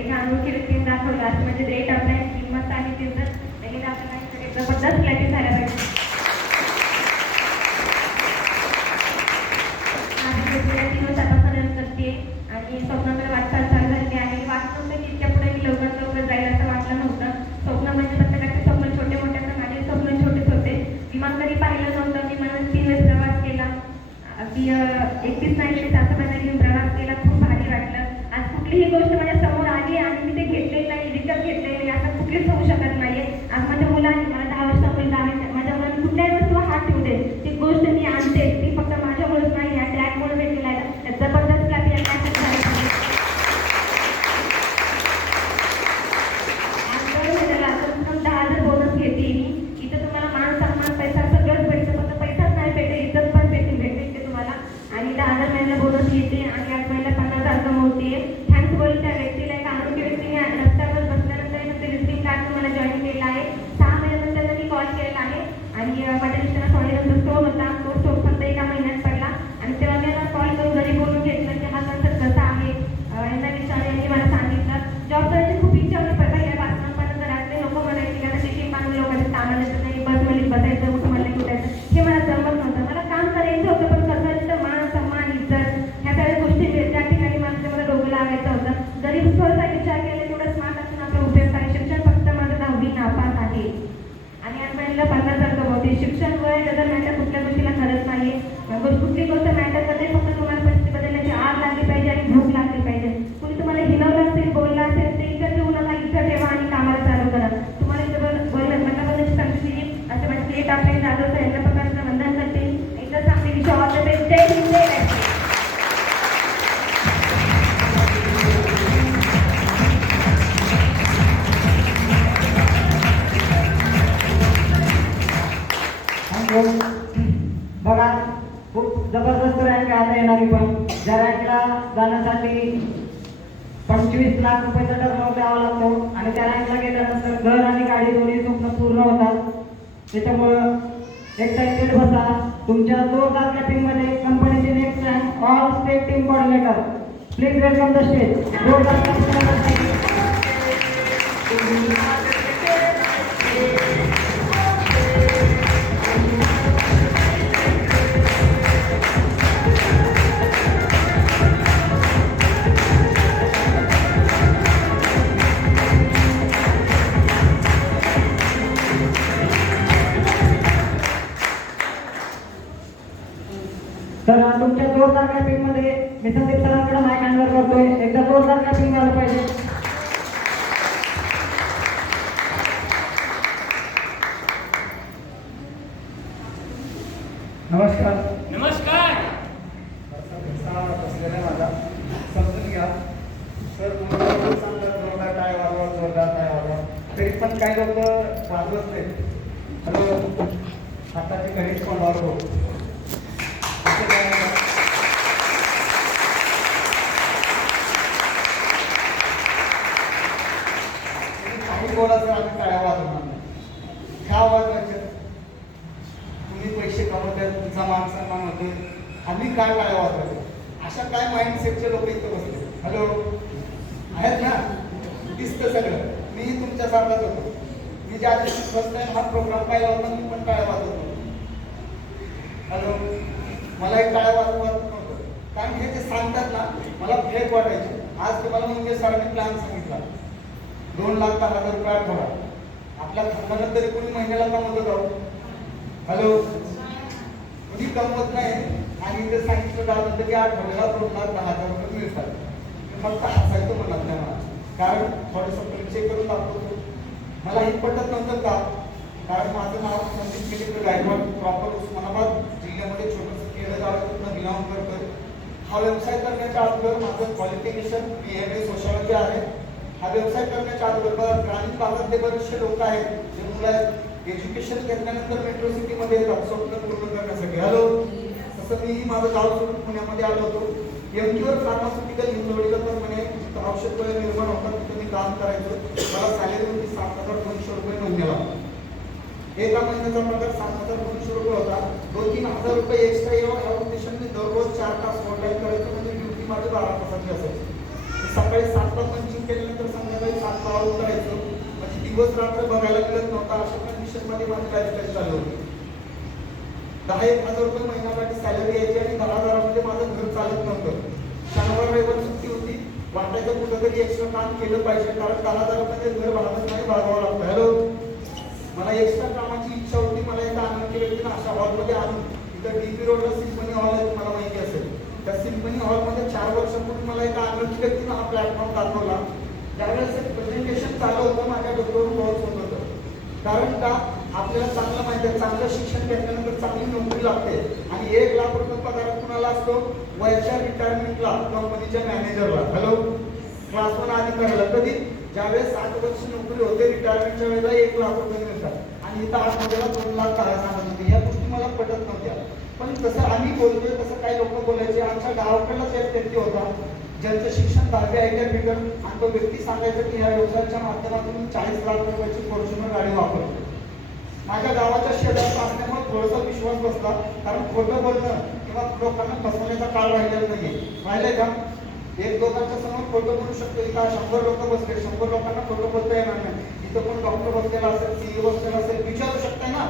एका अनोखी व्यक्तीने दाखवलं असं म्हणजे रेट आपल्या किंमत आणि तिथं लगेच आपल्याला जबरदस्त फ्लॅटिंग झाल्या पाहिजे. माझी 3 वर्षापासून करते आणि स्वप्नाकडे वाटचाल चालू झाली आहे. वाटत नव्हतं की इतक्या पुढे मी लवकर जाईल असं वाटलं नव्हतं. स्वप्न म्हणजे प्रत्येकाचे स्वप्न छोटे मोठे असतात, माझे स्वप्न छोटेच होते. विमान कधी पाहिलं नव्हतं मी, मला 3 वेळेस प्रवास केला. अगदी 31 नाही सासूबाईंना घेऊन प्रवास केला, खूप भारी वाटलं. आज कुठलीही गोष्ट माझ्या समोर आली आणि मी ते घेतलेली नाही, विकत घेतलेली नाही असं कुठलीच होऊ शकत नाहीये. आज माझ्या मुलांनी, मला 10 वर्षापर्यंत आहे, माझ्या मुलांनी कुठल्याही वस्तू हात ठेवू दे, ती गोष्ट मी आणते, ती फक्त माझ्यामुळेच नाही, या ट्रॅकमुळे भेटलेला आहे. जबरदस्त क्लास या ट्रॅकच झाली पाहिजे. आज 10,000 बोनस घेते मी. इथं तुम्हाला मान सन्मान पैसा सगळंच भेटतं, फक्त पैसाच नाही भेटते, इज्जत पण भेटते तुम्हाला. आणि 10,000 महिन्याला बोनस घेते आणि आज महिन्याला 50,000 कमवते. थँक्स बोल त्या व्यक्तीला, एका अनोखी व्यक्तीने रस्त्यावर बसल्यानंतर ते विजिटिंग कार्ड मला जॉईन केलं आहे. 6 महिन्यानंतर त्यांनी कॉल केलेला आहे आणि माझ्या मिस्टरांना सॉरी स्टोव होता, तो स्टोव फक्त एका महिन्यात पडला आणि तेव्हा मी यांना कॉल करून घरी बोलून घेतलं की हा कन्सर्ट कसा आहे. यांना विचारलं, यांनी मला सांगितलं. जॉब करायची खूप इच्छा होती पहिल्यापासून, पण घरातले नको म्हणायचे कारण शिक्षण पाहून लोकांचे कामाला येत नाही, बसमध्ये बसायचं, कुठं म्हणलं कुठायचं, हे मला जमत नव्हतं. मला काम करायचं होतं, पण कसं तर मान सन्मान इज्जत ह्या सगळ्या गोष्टी त्या ठिकाणी मला डोकं लागायचं होतं. जरी थोडासा विचार केला तेवढं स्मार्ट असून आपला उपयोग आहे. शिक्षण फक्त माझं 10वी नापास आहे आणि आज महिन्याला 50,000 कमवते. शिक्षण वय जर मॅटर कुठल्या गोष्टीला खरंच नाही, कुठली गोष्ट मॅटर करते, फक्त तुम्हाला परिस्थिती बदलण्याची आग लागली पाहिजे आणि भूक लागली पाहिजे. कुणी तुम्हाला हिनवलं असेल, बोललं असेल, ते इथं ठेवू नका, इथं ठेवा आणि कामाला चालू करा. तुम्हाला इथं बोलण्याची संधी असं माझी प्लेट आपल्या जाधव यांना प्रकारचं वंदन करते. एकदा सांगते विषय ऑल द बेस्ट. जय हिंद, जय महाराष्ट्र. बघा खूप जबरदस्त रँक आता येणारी, पण ज्या रँकला जाण्यासाठी 25 लाख रुपयाचा टर्नओव्हर द्यावा लागतो आणि त्या रँकला गेल्यानंतर घर आणि गाडी दोन्ही स्वप्न पूर्ण होतात. त्याच्यामुळं एक्साइटेड बसा. तुमच्या जोरदार क्लॅपिंगमध्ये कंपनीची next rank all state team coordinator, please welcome the stage. जोरदार क्लॅपिंग. तर तुमच्या जोरदार क्लॅपिंग मध्ये मी संदीप सरांकडे माईक हँडवर करतोय. एकदा जोरदार क्लॅपिंग झालं पाहिजे. नमस्कार. नमस्कार. बसलेला माझा समजून घ्या सर. जोरदार काय वाजवा, जोरदार काय वाजवा, तरी पण काही लोक वाजवत नाहीत. हॅलो, हाताची घडीच पण वाजव. काही बोलायचं आम्ही टाळ्या वाजवणार नाही. का वाजवायचं? तुम्ही पैसे कमवतात, तुमचा मान सन्मान होते, आम्ही काय टाळ्या वाजवायचं? अशा काय माइंडसेटचे लोक इथं बसले. हॅलो, आहेत ना? दिसतं सगळं. मीही तुमच्यासारखाच होतो. मी ज्या दिवशी फर्स्ट टाइम हा प्रोग्राम पाहिला होता, मी पण टाळ्या वाजवत होतो. हॅलो, मला एक टाळ्या वाजवत नव्हतं, कारण हे जे सांगतात ना मला फेक वाटायचे. आज तुम्हाला म्हणजे सरांनी प्लॅन सांगितला 2,10,000 रुपये आठवडा. आपल्या खात्यानं तरी कोणी महिन्याला कमवत जाऊ. हॅलो, कोणी कमवत नाही आणि ते सांगितलं जातं की आठवड्याला 2,10,000 रुपये मिळतात. फक्त हसायचं म्हणत नाही मला, कारण थोडंसं परिचय करून दाखवतो. मला हे पटत नव्हतं का, कारण माझं नाव संदीप दिलीप गायकवाड, प्रॉपर उस्मानाबाद जिल्ह्यामध्ये छोटंसं केलं गावातून बिलॉंग करतोय. हा व्यवसाय करण्याच्या अगोदर माझं क्वालिफिकेशन BA सोशॉलॉजी आहे. हा व्यवसाय करण्याच्या अगोदर ग्रामीण भागातले बरेचसे लोक आहेत जे मुलं एज्युकेशन घेतल्यानंतर मेट्रो सिटीमध्ये येतात स्वप्न पूर्ण करण्यासाठी. हॅलो, तसं मीही माझं गाव सोडून पुण्यामध्ये आलो होतो. MQR फार्मास्युटिकल हिंजवडीकर म्हणे औषध गोळ्या निर्माण होतात, तिथे मी काम करायचो. मला सॅलरी होती 7,200 रुपये महिन्याला. एका महिन्याचा पगार 7,200 रुपये होता. 2-3 हजार रुपये एक्स्ट्रा या उद्देशाने मी दररोज 4 तास ओव्हरटाईम करायचो. म्हणजे ड्युटी माझी 12 तासाची असायची. सकाळी 7ला पंचिंग केल्यानंतर लावून करायचो, म्हणजे दिवस रात्र बघायला मिळत नव्हता, अशा कंडिशनमध्ये माझी लाईफस्टाईल चालू होती. 10,000 रुपये महिन्यासाठी सॅलरी यायची आणि 10,000 माझं घर चालत नव्हतं. शनिवार रविवार सुट्टी होती, वाटायचं कुठंतरी एक्स्ट्रा काम केलं पाहिजे, कारण 10,000 रुपये घर भागत नाही, भागावं लागतं. हॅलो, मला एक्स्ट्रा कामाची इच्छा होती. मला एका अनोळखी व्यक्तीनं अशा हॉलमध्ये आणून, इथं DP रोडला सिम्फनी हॉल आहे, तुम्हाला माहिती असेल, त्या सिम्फनी हॉलमध्ये 4 वर्षापूर्वी मला एका अनोळखी व्यक्तीनं हा प्लॅटफॉर्म दाखवला. त्यावेळेस एक प्रेझेंटेशन चालू होतं, माझ्या डोक्यावर बॉल्स होत होतं. कारण का, आपल्याला चांगलं माहिती आहे, चांगलं शिक्षण घेतल्यानंतर चांगली नोकरी लागते आणि 1 लाख रुपये पगार कुणाला असतो? वयाच्या रिटायरमेंटला कंपनीच्या मॅनेजरला. हॅलो, क्लास 1 अधिकाऱ्याला. कधी? ज्यावेळेस 60 वर्ष नोकरी होते, रिटायरमेंटच्या वेळेला 1 लाख रुपये मिळतात आणि इथं 8 मध्ये 2 लाख सांगत होते. ह्या गोष्टी मला पटत नव्हत्या. पण तसं आम्ही बोलतोय तसं काही लोक बोलायचे. आमच्या गावाकडलाच एक व्यक्ती होता ज्यांचं शिक्षण 10वी ITI भेटल आणि तो व्यक्ती सांगायचा की ह्या व्यवसायाच्या माध्यमातून 40 लाख रुपयाची फॉर्च्युनर गाडी वापरतो. माझ्या गावाच्या शेजारचा असल्यामुळे थोडासा विश्वास बसला, कारण खोटं बोलणं किंवा लोकांना फसवण्याचा काळ राहिलेला नाहीये. राहिलंय का? 1-2 समोर खोटं बोलू शकतो. इथं 100 लोक बसले, 100 लोकांना खोटं बोलता येणार नाही. इथं पण डॉक्टर बसलेला असेल, CEO बसलेला असेल, विचारू शकताय ना.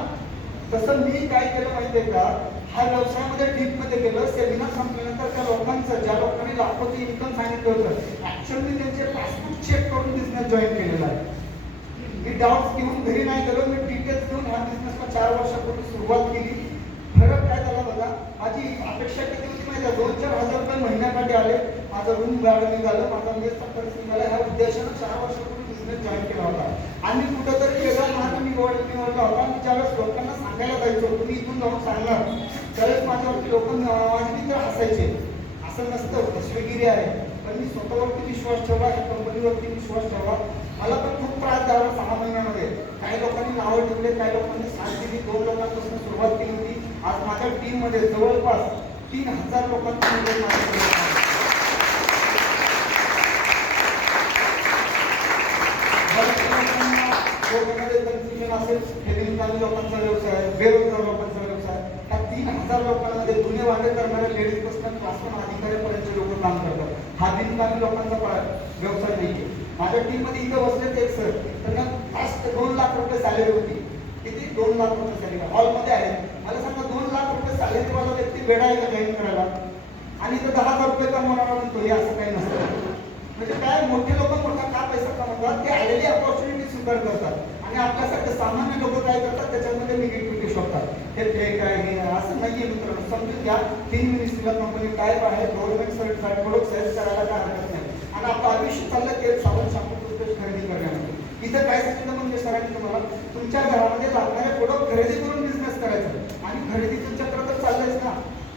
तसं मी काय केलं माहितीये का, हा व्यवसायामध्ये डीपमध्ये केलं. सेमिनार संपल्यानंतर त्या लोकांचं, ज्या लोकांनी लाखोचं इन्कम सांगितलं होतं, ऍक्च्युअली मी त्यांचे पासबुक चेक करून बिझनेस जॉईन केलेला आहे. मी डाऊट्स घेऊन घरी नाही गेलो, मी डिटेल्स घेऊन ह्या बिझनेसला 4 वर्षापूर्वी सुरुवात केली. फरक काय झाला बघा, माझी अपेक्षा किती होती माहिती आहे? 2-4 हजार रुपये महिन्यासाठी आले, माझं रूम भाडं निघालं, माझा मेसचा खर्च निघाला. ह्या उद्देशानं 4 वर्षापूर्वी बिझनेस जॉईन केला होता आणि कुठंतरी वेगळा मार्ग निवडला होता. आणि ज्यावेळेस लोकांना सांगायला जायचं तुम्ही इथून जाऊन सांगणार, त्यावेळेस माझ्यावरती लोक, माझे मित्र हसायचे. असं नसतं, फसवेगिरी आहे. पण मी स्वतःवरती विश्वास ठेवला, या कंपनीवरती विश्वास ठेवला. मला पण खूप त्रास झाला 6 महिन्यामध्ये. काही लोकांनी नावं ठेवले, काही लोकांनी साथ दिली. 2 लोकांपासून सुरुवात केली होती. आज माझ्या टीम मध्ये जवळपास 3,000 लोकांची कन्फ्युजन असेल, हे लोकांचा व्यवसाय, बेरोजगार लोकांचा व्यवसाय. ह्या 3,000 लोकांमध्ये दुनिया वाटे करणाऱ्या लेडीज पासून क्लास 1 अधिकाऱ्यापर्यंत लोक काम करतात. हा बिनकामी लोकांचा व्यवसाय नाहीये. माझ्या टीम मध्ये इथं बसले एक सर, त्यांना फास्ट 2 लाख रुपये सॅलरी होती. किती? 2 लाख रुपये सॅलरी हॉलमध्ये आहे. मला सांगा, 2 लाख रुपये सॅलरीवाला व्यक्ती वेडा आहे का जॉईन करायला? आणि इथं 10,000 रुपये कमवणारा म्हणतो, हे असं काही नसतं. म्हणजे काय, मोठे लोक मोठा का पैसा कमवतात? ते आलेली अपॉर्च्युनिटी स्वीकार करतात आणि आपल्यासारखे सामान्य लोक काय करतात, त्याच्यामध्ये निगेटिव्हिटी शोधतात. हे फेक आहे, हे असं नाहीये मित्रांनो. समजून घ्या, 3 मिनिस्ट्रीला कंपनी टाईप आहे, गव्हर्नमेंट सर्टिफाईड प्रोडक्ट सेल्स करायला काय हरकत नाही. आणि आपलं आयुष्य चाललं तेल, साबण, शॅम्पू, टूथपेस्ट खरेदी करण्यामध्ये. इथं काय सांगितलं म्हणजे सरांनी तुम्हाला, तुमच्या घरामध्ये लागणारे प्रोडक्ट खरेदी करून बिझनेस करायचं. आणि खरेदीचं चक्र तर चाललंयच ना.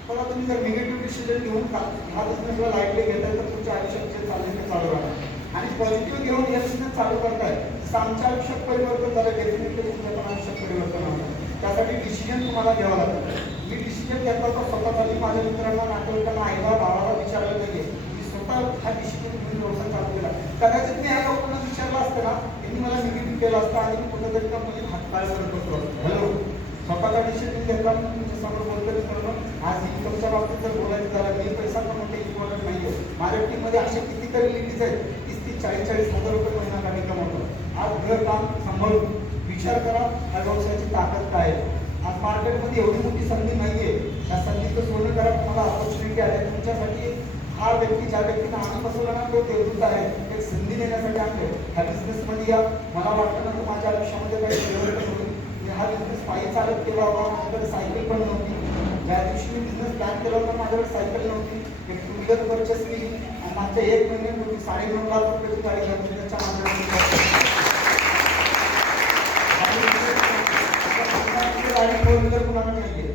पण तुम्ही जर निगेटिव्ह डिसिजन घेऊन हा बिझनेसला लाईटली घेताय तर तुमच्या आयुष्यात जे चालले ते चालू राहणार. आणि पॉझिटिव्ह घेऊन हे बिझनेस चालू करताय, आमच्या आयुष्यात परिवर्तन झालं, डेफिनेटली तुमच्या पण आयुष्यात परिवर्तन होणार. त्यासाठी डिसिजन तुम्हाला घ्यावा लागतं. मी डिसिजन घेतला तर स्वतःसाठी, माझ्या मित्रांना, नातेवाईकांना, आईला, भावाला विचारलं नाहीये. मी स्वतः हा डिसिजन घेऊन व्यवसाय चालू केला. कदाचित मी ह्या लोकांना विचारलं असतं ना, त्यांनी मला निगेटिव्ह केलं असतं आणि मी कुठेतरी कंपनीत हातपाय करत बसलो असतो. हॅलो, स्वतःचा डिसिजन घेतला. तुमच्या समोर बोलतो मित्रांनो, आज इन्कमच्या बाबतीत जर बोलायचं झालं, मी पैसा कमवते इम्पॉर्टंट नाहीये. माझ्या टीममध्ये असे कितीतरी लेडीज आहेत, 30-40 हजार रुपये महिना गाडी कमवतो. आज घर काम सांभाळून विचार करा, या व्यवसायाची ताकद काय आहे. आज मार्केटमध्ये एवढी मोठी संधी नाहीये. त्या संधीचं सोनं करा, तुम्हाला अपॉर्च्युनिटी आहे. तुमच्यासाठी हा व्यक्ती, ज्या व्यक्तीनं आम्ही बसवला ना, तो देवदूत आहे. एक संधी देण्यासाठी आणले. ह्या बिझनेसमध्ये या. मला वाटतं ना, माझ्या आयुष्यामध्ये काही परिवर्तन होईल. हा बिझनेस पायी चालत केला होता. माझ्याकडे सायकल पण नव्हती. ज्या दिवशी मी बिझनेस प्लॅन केला होता, माझ्याकडे सायकल नव्हती. एक 2 व्हीलर परचेस केली आणि मागच्या 1 महिन्यापूर्वी 9.5 लाख रुपयाची गाडी घेतली. त्याच्या गाडी 4 व्हीलर कुणाला नाहीये.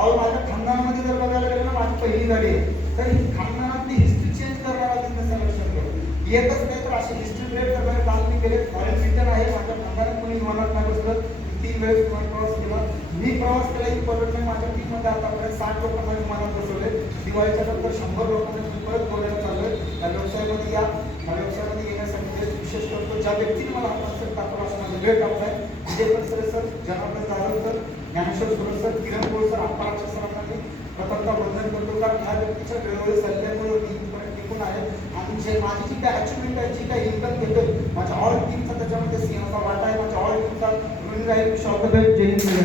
ऑल माझ्या खानदानामध्ये जर बघायला गेलं ना, माझी पहिली गाडी आहे. तर ही खानदानातली हिस्ट्री चेंज करणारा बिझनेस आहे. लक्षात ठेवा, येतच नाही तर असे हिस्ट्री ब्रेक करणारे काम मी केले. फॉरेन रिटर्न आहे. माझ्या खानदानात कोणी विमानात नाही बसलं. 3 वेळेस प्रवास केला. मी प्रवास केला इम्पॉर्टंट नाही. माझ्या टीममध्ये आतापर्यंत 60 लोकांना विमानात बसवले. दिवाळीच्या नंतर 100 लोकांना परत बोलायला चाललोय. या व्यवसायामध्ये या. या व्यवसायामध्ये येण्यासाठी विशेष करतो, ज्या व्यक्तीने मला हा कॉन्सेप्ट दाखवला असं माझं वेळ टाकलाय. Vijay Bansare sir, Janardan Jadhav sir, Dnyaneshwar Suraj sir, Kiran Kol sir, अप्पाराच्या सरांना मी प्रथमतः वंदन करतो. कारण ह्या व्यक्तीच्या वेळोवेळी सल्ल्यामुळे मी टिकून आहे. आणि जे माझी जी काय अचिव्हमेंट आहे, जी काही इन्कम घेतोय, माझ्या ऑल टीमचा तुम्ही काही शॉप जय हिंद बोला.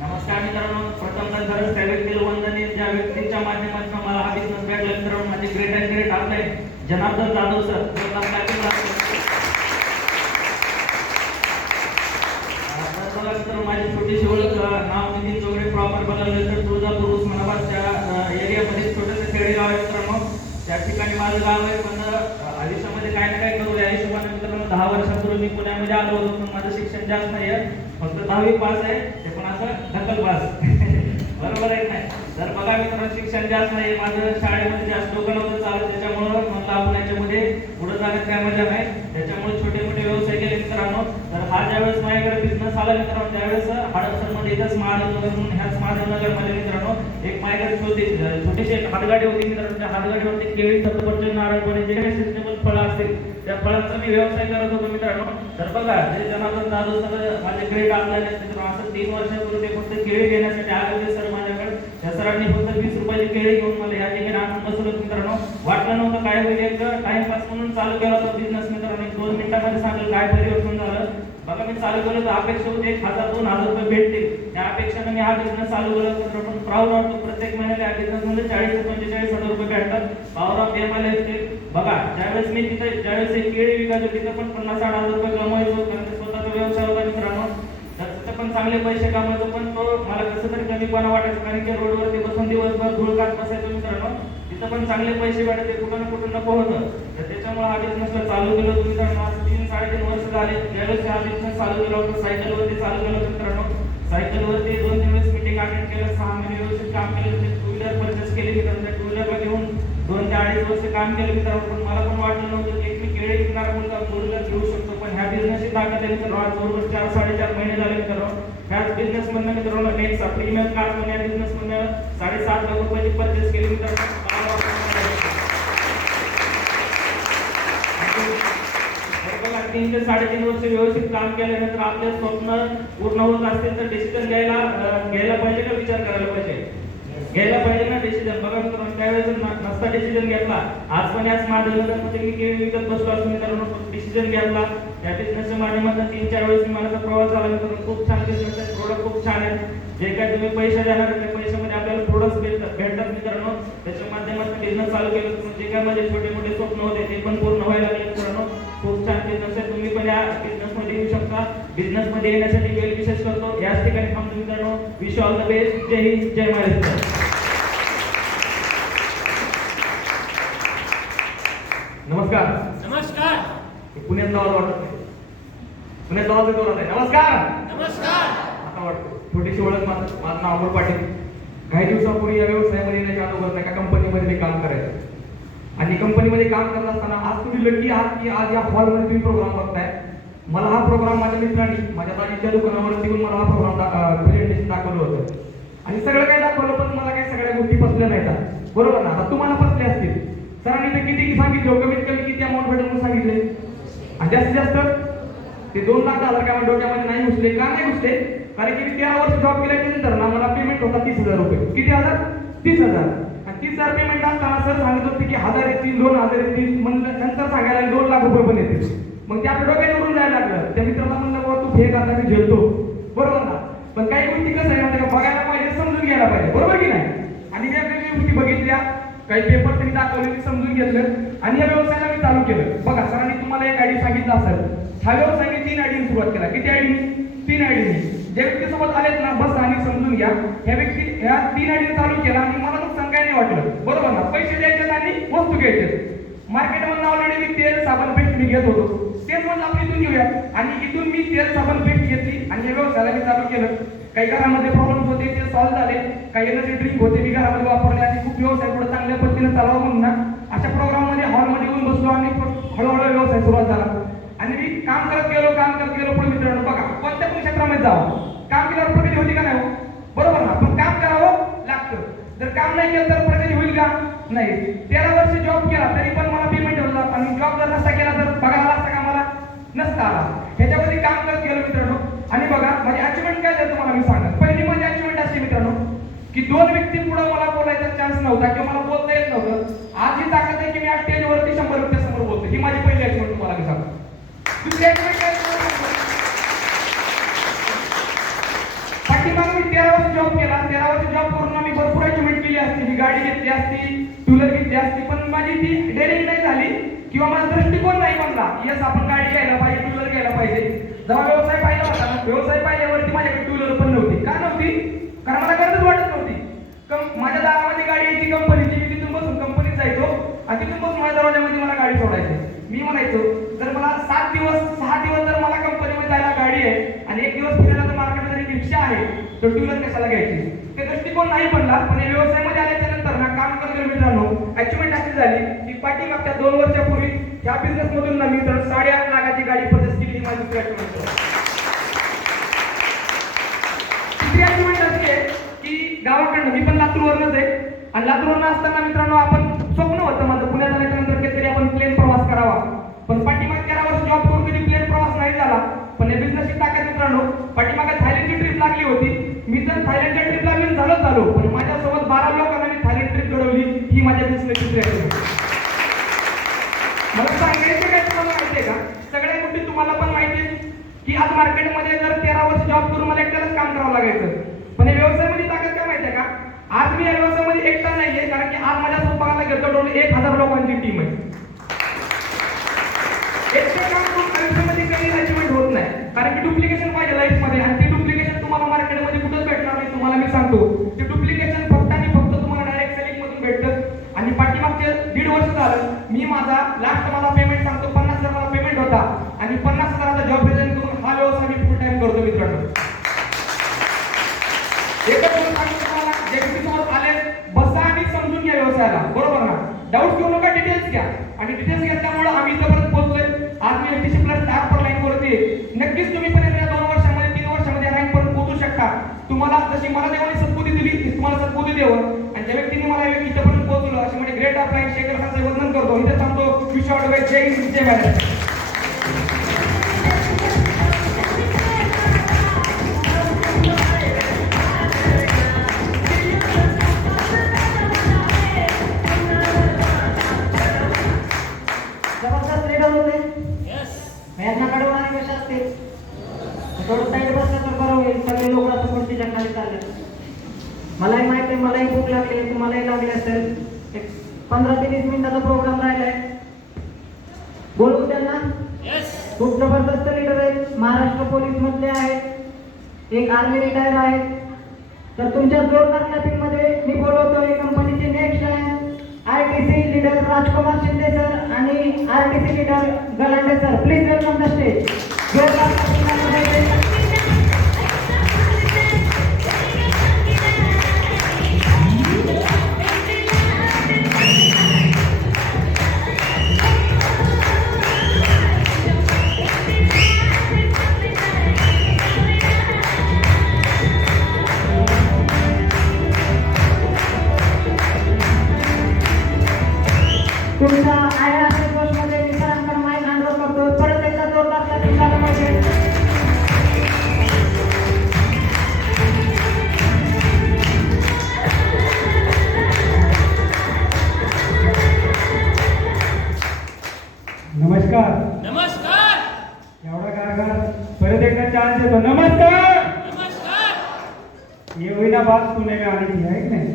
नमस्कार मित्रांनो, प्रथमतः त्या व्यक्तीला वंदन. ज्या व्यक्तीच्या माध्यमातून मला हा बिझनेस भेटला मित्रांनो, माझे ग्रेट अँड ग्रेट आपले जनार्दन जाधव सर. माझी छोटीशी ओळख, नाव नितीन चौगडे, प्रॉपर बघायला तर तुळजापूर उस्मानाबादच्या एरियामध्ये छोटंसं खेडेगाव आहे मित्रांनो. त्या ठिकाणी माझं गाव आहे, पण आयुष्यामध्ये काही ना काही करू या हिशोबाने मित्रांनो 10 वर्षापूर्वी मी पुण्यामध्ये आलो होतो. पण माझं शिक्षण जास्त नाही आहे, फक्त 10वी पास आहे, ते पण असं ढकल पास. बरोबर आहे नाही? तर बघा मित्रांनो, शिक्षण जास्त नाही, माझं शाळेमध्ये जास्त डोकं नव्हतं चालत, त्याच्यामुळं म्हणलं आपण याच्यामध्ये पुढे जाण्यात काय मजा नाही, त्याच्यामुळे छोटे मोठे व्यवसाय केले मित्रांनो. तर हा ज्यावेळेस माझ्याकडे बिझनेस आला मित्रांनो, त्यावेळेस हडपसरमध्ये इथंच महादेवनगर म्हणून ह्याच महादेवनगरमध्ये मित्रांनो एक माझ्याकडे छोटीशी एक हातगाडी होती मित्रांनो. त्या हातगाडीवरती केळी, सफरचंद, नारळ, जे काही सिस्टेबल फळं असतील त्या फळांचा मी व्यवसाय करत होतो मित्रांनो. तर बघा, जे जनार्दन जाधव सर माझे ग्रेड आपल्याला मित्रांनो, असं 3 वर्षापूर्वी ते फक्त केळी देण्यासाठी आले होते सर माझ्याकडे. त्या सरांनी फक्त 20 रुपयाची केळी घेऊन मला या ठिकाणी आणून बसवलं मित्रांनो. वाटलं नव्हतं काय होईल, एक टाइमपास म्हणून चालू केला होता बिझनेस मित्रांनो. 2 मिनिटांमध्ये सांगेल काय परिवर्तन झालं. बघा, मी चालू केलं तर अपेक्षा होती 1000-2000 रुपये भेटतील, त्या अपेक्षाने मी हा बिझनेस चालू केला. तर आपण प्राऊड वाटतो, प्रत्येक महिन्याला या बिझनेसमध्ये 40-45 रुपये भेटतात. पॉवर ऑफ एमआयला येते. बघा, ज्यावेळेस मी तिथे ज्यावेळेस एक केळी विकायचो तिथं पण 50-60 रुपये कमवायचो, कारण ते स्वतःचा व्यवसाय होता मित्रांनो. तर तिथं पण चांगले पैसे कमवायचो, पण तो मला कसं तरी कमीपणा वाटायचा, कारण की रोडवरती बसून दिवसभर धूळ खात बसायचो मित्रांनो. तिथं पण चांगले पैसे भेटायचे, कुठं ना कुठं नको होतं. तर त्याच्यामुळे हा बिझनेसला चालू केलं होतं मित्रांनो. आज 3-3.5 वर्ष झाले ज्यावेळेस हा बिझनेस चालू केला होता. सायकलवरती चालू केलं होतं मित्रांनो. सायकलवरती 2-3 वेळेस मीटिंग अटेंड केलं, 6 महिने व्यवस्थित काम केलं. टू व्हीलर परचेस केली मित्रांनो. त्या टू व्हीलरला घेऊन 2 ते 2.5 वर्ष काम केलं मित्रांनो. पण मला पण वाटलं नव्हतं की मी केळी विकणारा मुलगा फोर व्हीलर घेऊ शकतो. पण ह्या बिझनेसची ताकद आहे मित्रांनो. आज जवळजवळ 4-4.5 महिने झाले मित्रांनो. ह्याच बिझनेस मधनं मित्रांनो नेक्स्ट प्रीमियम कार म्हणून या बिझनेस मधनं 7.5 लाख रुपयाची परचेस केली मित्रांनो. 3 ते 3.5 वर्ष व्यवस्थित काम केल्यानंतर आपले स्वप्न पूर्ण होत असतील तर डिसिजन घ्यायला पाहिजे का विचार करायला पाहिजे? घ्यायला पाहिजे ना डिसिजन. बघा मित्रांनो, त्यावेळेस नसता डिसिजन घेतला, आज पण याच महादेवनगरमध्ये मी केळी विकत बसलो असतो मित्रांनो. डिसिजन घेतला, त्या बिझनेसच्या माध्यमातून 3-4 वेळेस मी माझा प्रवास झाला मित्रांनो. खूप छान बिझनेस आहे, प्रोडक्ट खूप छान आहेत. जे काय तुम्ही पैसे देणार त्या पैशामध्ये आपल्याला प्रोडक्ट भेटतात मित्रांनो. त्याच्या माध्यमातून बिझनेस चालू केलं, जे काय माझे छोटे मोठे स्वप्न होते ते पण पूर्ण व्हायला लागले मित्रांनो. खूप छान बिझनेस आहे, तुम्ही पण या बिझनेसमध्ये येऊ शकता. बिझनेसमध्ये येण्यासाठी वेळ विशेष करतो. याच ठिकाणी थांबतो मित्रांनो. Wish all the best. जय हिंद, जय महाराष्ट्र. नमस्कार. नमस्कार. पुण्यात आवाज वाटत नाही, पुण्यात आवाज येतो नाही. नमस्कार. नमस्कार. आता वाटतो. छोटीशी ओळख, माझं नाव अमोल पाटील. काही दिवसापूर्वी या व्यवसायामध्ये येण्याच्या अगोदर एका कंपनीमध्ये मी काम करायचो. आणि कंपनीमध्ये काम करत असताना आज तुम्ही लकी आहात की आज या हॉलमध्ये तुम्ही प्रोग्राम बघताय. मला हा प्रोग्राम माझ्या मित्रांनी माझ्या दाजीच्या दुकानावरती येऊन मला हा प्रोग्राम प्रेझेंटेशन दाखवलं होतं. आणि सगळं काय दाखवलं, पण मला काही सगळ्या गोष्टी पसल्या नाहीत. बरोबर ना? आता तुम्हाला पसले असतील. सरांनी ते किती सांगितलं, कमीत कमी किती अमाऊंट भेटेल म्हणून सांगितले. आणि जास्तीत जास्त ते 2 लाख झालं काय डोक्यामध्ये नाही घुसले. का नाही घुसले? कारण की मी 13 वर्ष जॉब केल्यानंतर ना मला पेमेंट होता 30,000 रुपये. किती हजार? 30,000. आणि 30,000 पेमेंट असताना सर सांगत होते की 1,000 येतील, 2,000 येतील. म्हणलं नंतर सांगायला 2 लाख रुपये पण येतील. मग ते आपल्या डोक्याने उडून जायला लागलं. त्या मित्राला म्हणलं बाबा तू फेक, आता मी झेलतो. बरोबर ना? पण काही गोष्टी कसं आहे ना, बघायला पाहिजे, समजून घ्यायला पाहिजे. बरोबर की नाही? आणि वेगवेगळ्या गोष्टी बघितल्या, काही पेपर त्यांनी दाखवले, ते समजून घेतलं आणि या व्यवसायाला मी चालू केलं. बघा, सरांनी तुम्हाला एक आयडी सांगितलं असेल. हा व्यवसाय मी 3 आयडीने सुरुवात केला. किती आयडी? 3 आयडीने. ज्या व्यक्तीसोबत आलेत ना, बस आणि समजून घ्या, ह्या 3 आयडीने चालू केला आणि मला नुकसान काही नाही वाटलं. बरोबर ना? पैसे द्यायचे आणि वस्तू घ्यायचे. मार्केटमधून ऑलरेडी मी तेल, साबण, पेस्ट मी घेत होतो. तेच म्हणलं आपण इथून घेऊया. आणि इथून मी तेल, साबण, पेस्ट घेतली आणि या व्यवसायाला मी चालू केलं. काही घरामध्ये प्रॉब्लेम होते, ते सॉल्व्ह झाले. काही एनर्जी ड्रिंक होते, मी घरामध्ये वापरले आणि खूप व्यवसाय पुढे चांगल्या पद्धतीने चालवा म्हणून ना अशा प्रोग्राममध्ये हॉलमध्ये येऊन बसलो आणि हळूहळू व्यवसाय सुरुवात झाला. आणि मी काम करत गेलो पुढे मित्रांनो. बघा, कोणत्या पण क्षेत्रामध्ये जावं, काम केल्यावर प्रगती होती का नाही? बरोबर ना? पण काम करावं लागतं. जर काम नाही केलं तर प्रगती होईल का? नाही. 13 वर्ष जॉब केला तरी पण मला पेमेंट होता. आणि जॉब जर नसता केला तर पगार असता का? मला नसता आला. ह्याच्यामध्ये काम करत गेलो मित्रांनो. आणि बघा, माझी अचिव्हमेंट काय झालं तुम्हाला मी सांगा. पहिली म्हणजे अचिव्हमेंट असते मित्रांनो की 2 व्यक्तींपुढे मला बोलायचा चान्स नव्हता किंवा मला बोलता येत नव्हतं. आज ही ताकद आहे की मी आज स्टेजवरती 100 व्यक्तींसमोर बोलतो. ही माझी पहिली अचीवमेंट तुम्हाला मी सांगतो. दुसरी achievement काय तुम्हाला सांगतो? पाठीमागे मी 13 वर्ष जॉब केला. 13 वर्ष जॉब करून मी भरपूर अचीवमेंट केली असती. मी गाडी घेतली असती, टू व्हीलर घेतली असती, पण माझी ती डेअरिंग नाही झाली किंवा माझा दृष्टिकोन नाही बनला. येस, आपण गाडी घ्यायला पाहिजे, टू व्हीलर घ्यायला पाहिजे. जेव्हा व्यवसाय पाहिला होता ना, व्यवसाय पाहिल्यावरती माझ्याकडे टू व्हीलर पण नव्हती. का नव्हती? कारण मला गरजच वाटत नव्हती. माझ्या दारामध्ये गाडी यायची कंपनीची, मी तिथून बसून कंपनीत जायचो आणि तिथून बसून माझ्या दरवाजामध्ये मला गाडी सोडायची. मी म्हणायचो जर मला 6 दिवस जर मला कंपनीमध्ये जायला गाडी आहे आणि 1 दिवस फिरायला जर मार्केटमध्ये जरी रिक्षा आहे तर टू व्हीलर कशाला घ्यायची? ते दृष्टिकोन नाही बनला. पण या व्यवसायामध्ये आल्याच्या नंतर ना काम करत मित्रांनो अचिव्हमेंट अशी झाली की पाठीमागच्या 2 वर्षापूर्वी या बिझनेस मधून ना मी तर 8.5 लाखाची गाडी परचेस केली. ही माझी दुसरी अचिव्हमेंट आहे. तिसरी अचिव्हमेंट अशी आहे की गावाकडनं मी पण लातूरवरनच आहे आणि लातूरवरनं असताना मित्रांनो आपण स्वप्न होतं माझं पुण्यात आल्याच्या नंतर कधीतरी आपण प्लेन प्रवास करावा. पण पाठीमागे 13 वर्ष जॉब करून कधी प्लेन प्रवास नाही झाला. पण या बिझनेसची ताकद मित्रांनो, पाठीमागे थायलंडची ट्रिप लागली होती. मी तर थायलंडच्या ट्रिपला घेऊन झालो पण माझ्यासोबत 12 लोकांना मी थायलंड ट्रिप घडवली. ही माझ्या बिझनेसची ट्रिप आहे. मला सांगायचं काय तुम्हाला माहिती आहे का? सगळ्या गोष्टी तुम्हाला पण माहिती आहे की आज मार्केटमध्ये जर 13 वर्ष जॉब करून मला एकट्यालाच काम करावं लागायचं. पण या व्यवसायामध्ये ताकद काय माहिती आहे का? आज मी या व्यवसायामध्ये एकटा नाहीये, कारण की आज माझ्यासोबत बघायला घेतो टोटल 1000 लोकांची टीम आहे. एकटे काम करून आयुष्यामध्ये कधी अचिव्हमेंट होत नाही, कारण की डुप्लिकेशन पाहिजे लाईफमध्ये आणि ते डुप्लिकेशन तुम्हाला मार्केटमध्ये कुठंच भेटणार नाही. तुम्हाला मी सांगतो ते डुप्लिकेशन फक्त आणि फक्त तुम्हाला डायरेक्ट सेलिंग मधून भेटतं. आणि पाठीमागचे 1.5 वर्ष झालं मी माझा पेमेंट सांगतो 50,000 मला पेमेंट होता आणि 50,000चा जॉब रिझाईन करून हा व्यवसाय मी फुल टाइम करतो मित्रांनो. एकच गोष्ट सांगतो तुम्हाला, जे व्यक्तीसमोर आले बसा आणि समजून घ्या व्यवसायाला, बरोबर ना? डाऊट घेऊ नका, डिटेल्स घ्या आणि डिटेल्स घेतल्यामुळे आम्ही इथपर्यंत पोहोचलोय. आज मी एमटीसी प्लस स्टार पर लाईन वरती. नक्कीच तुम्ही पण येत्या 2 वर्षामध्ये 3 वर्षामध्ये रँक पर्यंत पोहोचू शकता. तुम्हाला जशी मला देवाने सद्बुद्धी दिली ती तुम्हाला सद्बुद्धी देवं आणि ज्या व्यक्तीने मला इथपर्यंत पोहोचलो अशी म्हणजे ग्रेट ऑफलाईन शेखर खानचे वंदन करतो. इथे सांगतो विश ऑल द बेस्ट. जय हिंद, जय महाराष्ट्र. जबरदस्त लीडर होते. यांना कडवणारे कशा असतील? थोडं साईड बसलं तर बरं होईल. सगळे लोक आता खुर्चीच्या खाली चालले. मलाही माहिती आहे, मलाही भूक लागली, तुम्हालाही लागली असेल. एक 15 ते 20 मिनिटाचा प्रोग्राम राहिलाय. बोलू त्यांना. खूप जबरदस्त लीडर आहेत. महाराष्ट्र पोलीस मधले आहेत, एक आर्मी रिटायर आहेत. तर तुमच्या जोरदार क्लॅपिंग मध्ये मी बोलवतोय कंपनीचे नेक्स्ट आहे आरटीसी लीडर राजकुमार शिंदे सर आणि RTC leader Galande sir. Please welcome the stage. जोरदार क्लॅपिंग. तुमच्या आया मध्ये मी सरांकडे माईक हँड ओव्हर करतो. परत एकदा जोरदार क्लॅपिंग झालं पाहिजे. नमस्कार. एवढा गारगार परत एकदा चान्स देतो. नमस्कार. ये होईना बात पुणे में आने की आहे की नाही?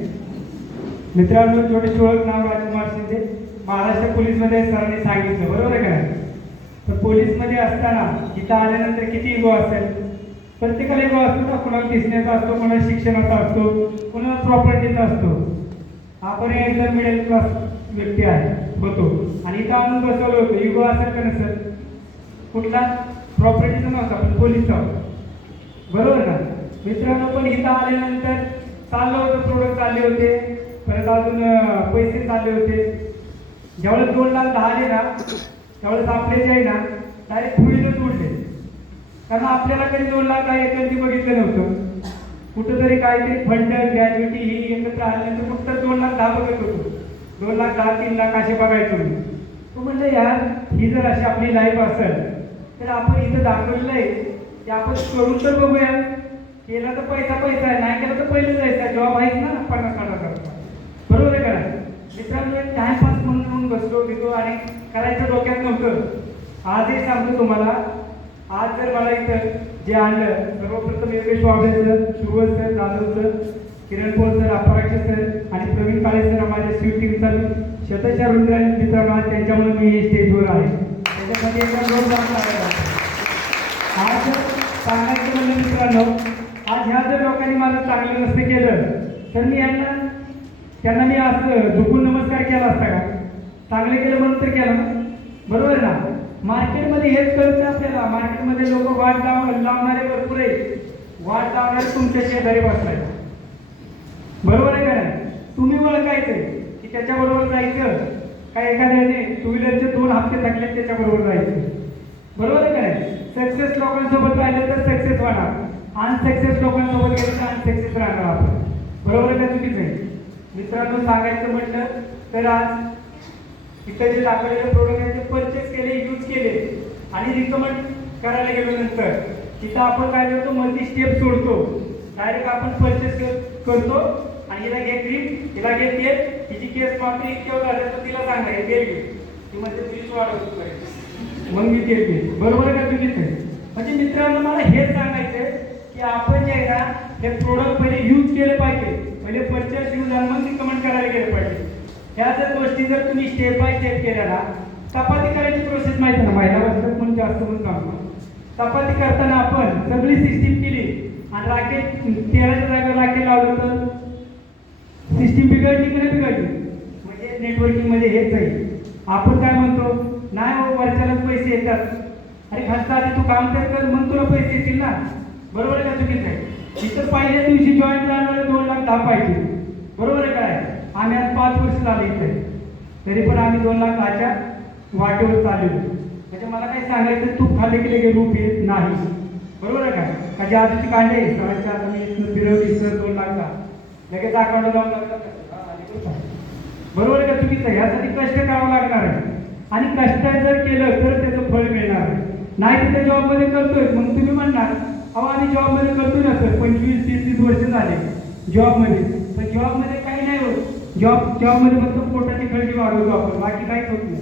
मित्रांनो, छोटी ओळख, नाव राजकुमार शिंदे. महाराष्ट्र पोलीसमध्ये सरांनी सांगितलं, बरोबर आहे का नाही? तर पोलीसमध्ये असताना इथं आल्यानंतर किती इगो असेल? प्रत्येकाला इगो असतो ना. कोणाला दिसण्याचा असतो, कोणाला शिक्षणाचा असतो, कोणाला प्रॉपर्टीचा असतो. आपण एकदम मिडल क्लास व्यक्ती होतो आणि इथं आणून बसवलं होतं. इगो असेल का नसेल? कुठला प्रॉपर्टीचा नव्हता, पण पोलीसचा होता, बरोबर ना मित्रांनो? पण इथं आल्यानंतर चाललं होतं, प्रोडक्ट चालले होते, परत अजून पैसे चालले होते. ज्यावेळेस 2 लाख आले ना, त्यावेळेस आपले जे आहे ना डायरेक्ट फुईलच उडले. कारण आपल्याला कधी 2 लाख आहे कधी बघितलं नव्हतं. कुठंतरी काहीतरी फंड, ग्रॅज्युटी ही एकत्र आल्यानंतर फक्त 2 लाख बघत होतो. 2 लाख 3 लाख असे बघायचो मी. तो म्हणलं यार, ही जर अशी आपली लाईफ असेल तर आपण इथं दाखवलेलं आहे की आपण करून तर बघूया केला तर पैसा पैसा आहे, नाही केला तर पहिले जायचा जॉब आहेच ना 50-60,000. बरोबर आहे का नाही? मित्रांनो एक टाइमपास म्हणून बसलो घेतो आणि करायचं डोक्यात नव्हतं. आजही सांगतो तुम्हाला, आज जर मला इथं जे आणलं, सर्वप्रथम Yogesh Wable sir, Suraj sir, Jadhav sir, Kiran Pol sir, Aparaksh sir आणि प्रवीण काळे सर, माझ्या स्वीट टीमचा शतशः मित्रांनो, आज त्यांच्यामुळे मी हे स्टेजवर आहे. त्याच्यासाठी एकदा जोर लागला. आज जर सांगायचं म्हणजे मित्रांनो, आज ह्या जर लोकांनी मला चांगलं नसतं केलं तर मी त्यांना मी असं झुकून नमस्कार केला असता का? चांगलं केलं म्हणून तर केलं ना, बरोबर आहे ना? मार्केटमध्ये हेच कळतं आपल्याला. मार्केटमध्ये लोक वाट लावणारे भरपूर आहे. वाट लावणारे तुमच्या शेजारी बसलाय, बरोबर आहे का नाही? तुम्ही ओळखायचंय की त्याच्याबरोबर जायचं का एखाद्याने टू व्हीलरचे 2 हप्ते थकले त्याच्याबरोबर जायचं, बरोबर आहे का नाही? सक्सेस लोकांसोबत राहिलं तर सक्सेस होणार, अनसक्सेस लोकांसोबत गेलं तर अनसक्सेस राहणार आपण, बरोबर आहे का? चुकीचं आहे. मित्रांनो सांगायचं म्हटलं तर आज इथं जे दाखवलेले प्रोडक्ट आहेत ते परचेस केले, यूज केले आणि रिकमेंड करायला गेलो नंतर तिथं आपण काय करतो, मल्टी स्टेप सोडतो. डायरेक्ट आपण परचेस करतो आणि हिला घे क्रीम, हिला घे तेल, हिची केस मात्र इतके झाले तर तिला सांगा हे तेल घे, ती म्हणजे तुझीच वाढवतो मग मी तेल घे, बरोबर आहे का? चुकीचं आहे. म्हणजे मित्रांनो मला हेच सांगायचं की आपण जे आहे ना हे प्रोडक्ट पहिले यूज केलं पाहिजे, पहिले परचेस यूज आणि मग रिकमेंड करायला गेलं पाहिजे. ह्या जर गोष्टी जर तुम्ही स्टेप बाय स्टेप केल्या ना, चपाती करायची प्रोसेस माहिती ना, महिला बसतात म्हणून जास्त म्हणून सांगतो. चपाती करताना आपण सगळी सिस्टीम केली आणि राखेल तेलाच्या जागेवर राखेल लावलं तर सिस्टीम बिघडली की नाही बिघडली? म्हणजे नेटवर्किंग मध्ये हेच आहे. आपण काय म्हणतो, नाही हो वरच्यालाच पैसे येतात, अरे खर्च आधी तू काम तर कर मग तुला पैसे येतील ना, बरोबर आहे का? चुकीचं आहे. इथं पहिल्या दिवशी जॉईन झालं 2,10,000 पाहिजे, बरोबर आहे काय? आम्ही आज 5 वर्ष झाले इथे, तरी पण आम्ही 2,10,000च्या वाटेवर चालू. म्हणजे मला काही सांगायचं तू खाली गेले रूप येत नाही, बरोबर आहे का? माझी आजची कांडे सरांच्या आता मी फिरवली सर 2,00,000 लगेच अकाउंटला जाऊन लागतात, बरोबर आहे का? चुकीचं आहे. यासाठी कष्ट करावं लागणार आहे आणि कष्ट जर केलं तर त्याचं फळ मिळणार आहे. नाही तिथे जॉबमध्ये करतोय मग तुम्ही म्हणणार अहो आम्ही जॉबमध्ये करतोय ना सर, 25-30 वर्ष झाले जॉबमध्ये, पण जॉबमध्ये काही नाही होत. जॉबमध्ये फक्त पोटाची खळगी वाढवतो आपण, बाकी काहीच होत नाही.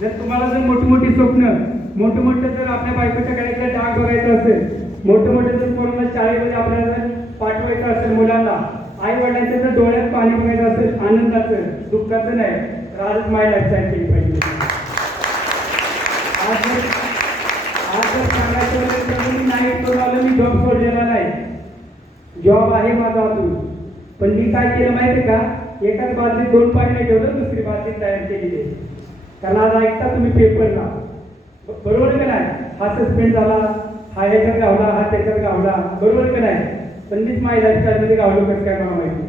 जर तुम्हाला जर मोठी स्वप्न, मोठं जर आपल्या बायकोच्या गळ्यातला डाग बघायचा असेल, मोठं जर कोणाला शाळेमध्ये आपल्याला जर पाठवायचं असेल मुलांना, आई वडिलांच्या जर डोळ्यात पाणी बघायचं असेल, आनंदाचं दुःखाचं नाही, तर आजच माय लाईफस्टाईल केली पाहिजे. आज जर सांगायचं मी नाही करून आलं, मी जॉब सोडलेला नाही, जॉब आहे माझा अजून, पण मी काय केलं माहिती का? एकाच बाजूला 2 पाणी नाही ठेवलं, दुसरी बाजू तयार केलेली आहे. कारण आज ऐकता तुम्ही पेपरला, बरोबर आहे का नाही? हा सस्पेंड झाला, हा ह्याच्यात गावला, हा त्याच्यात गावला, बरोबर आहे का नाही? पण मीच माझ्या लाईफस्टाईलमध्ये गावलो कसं काय मला माहिती,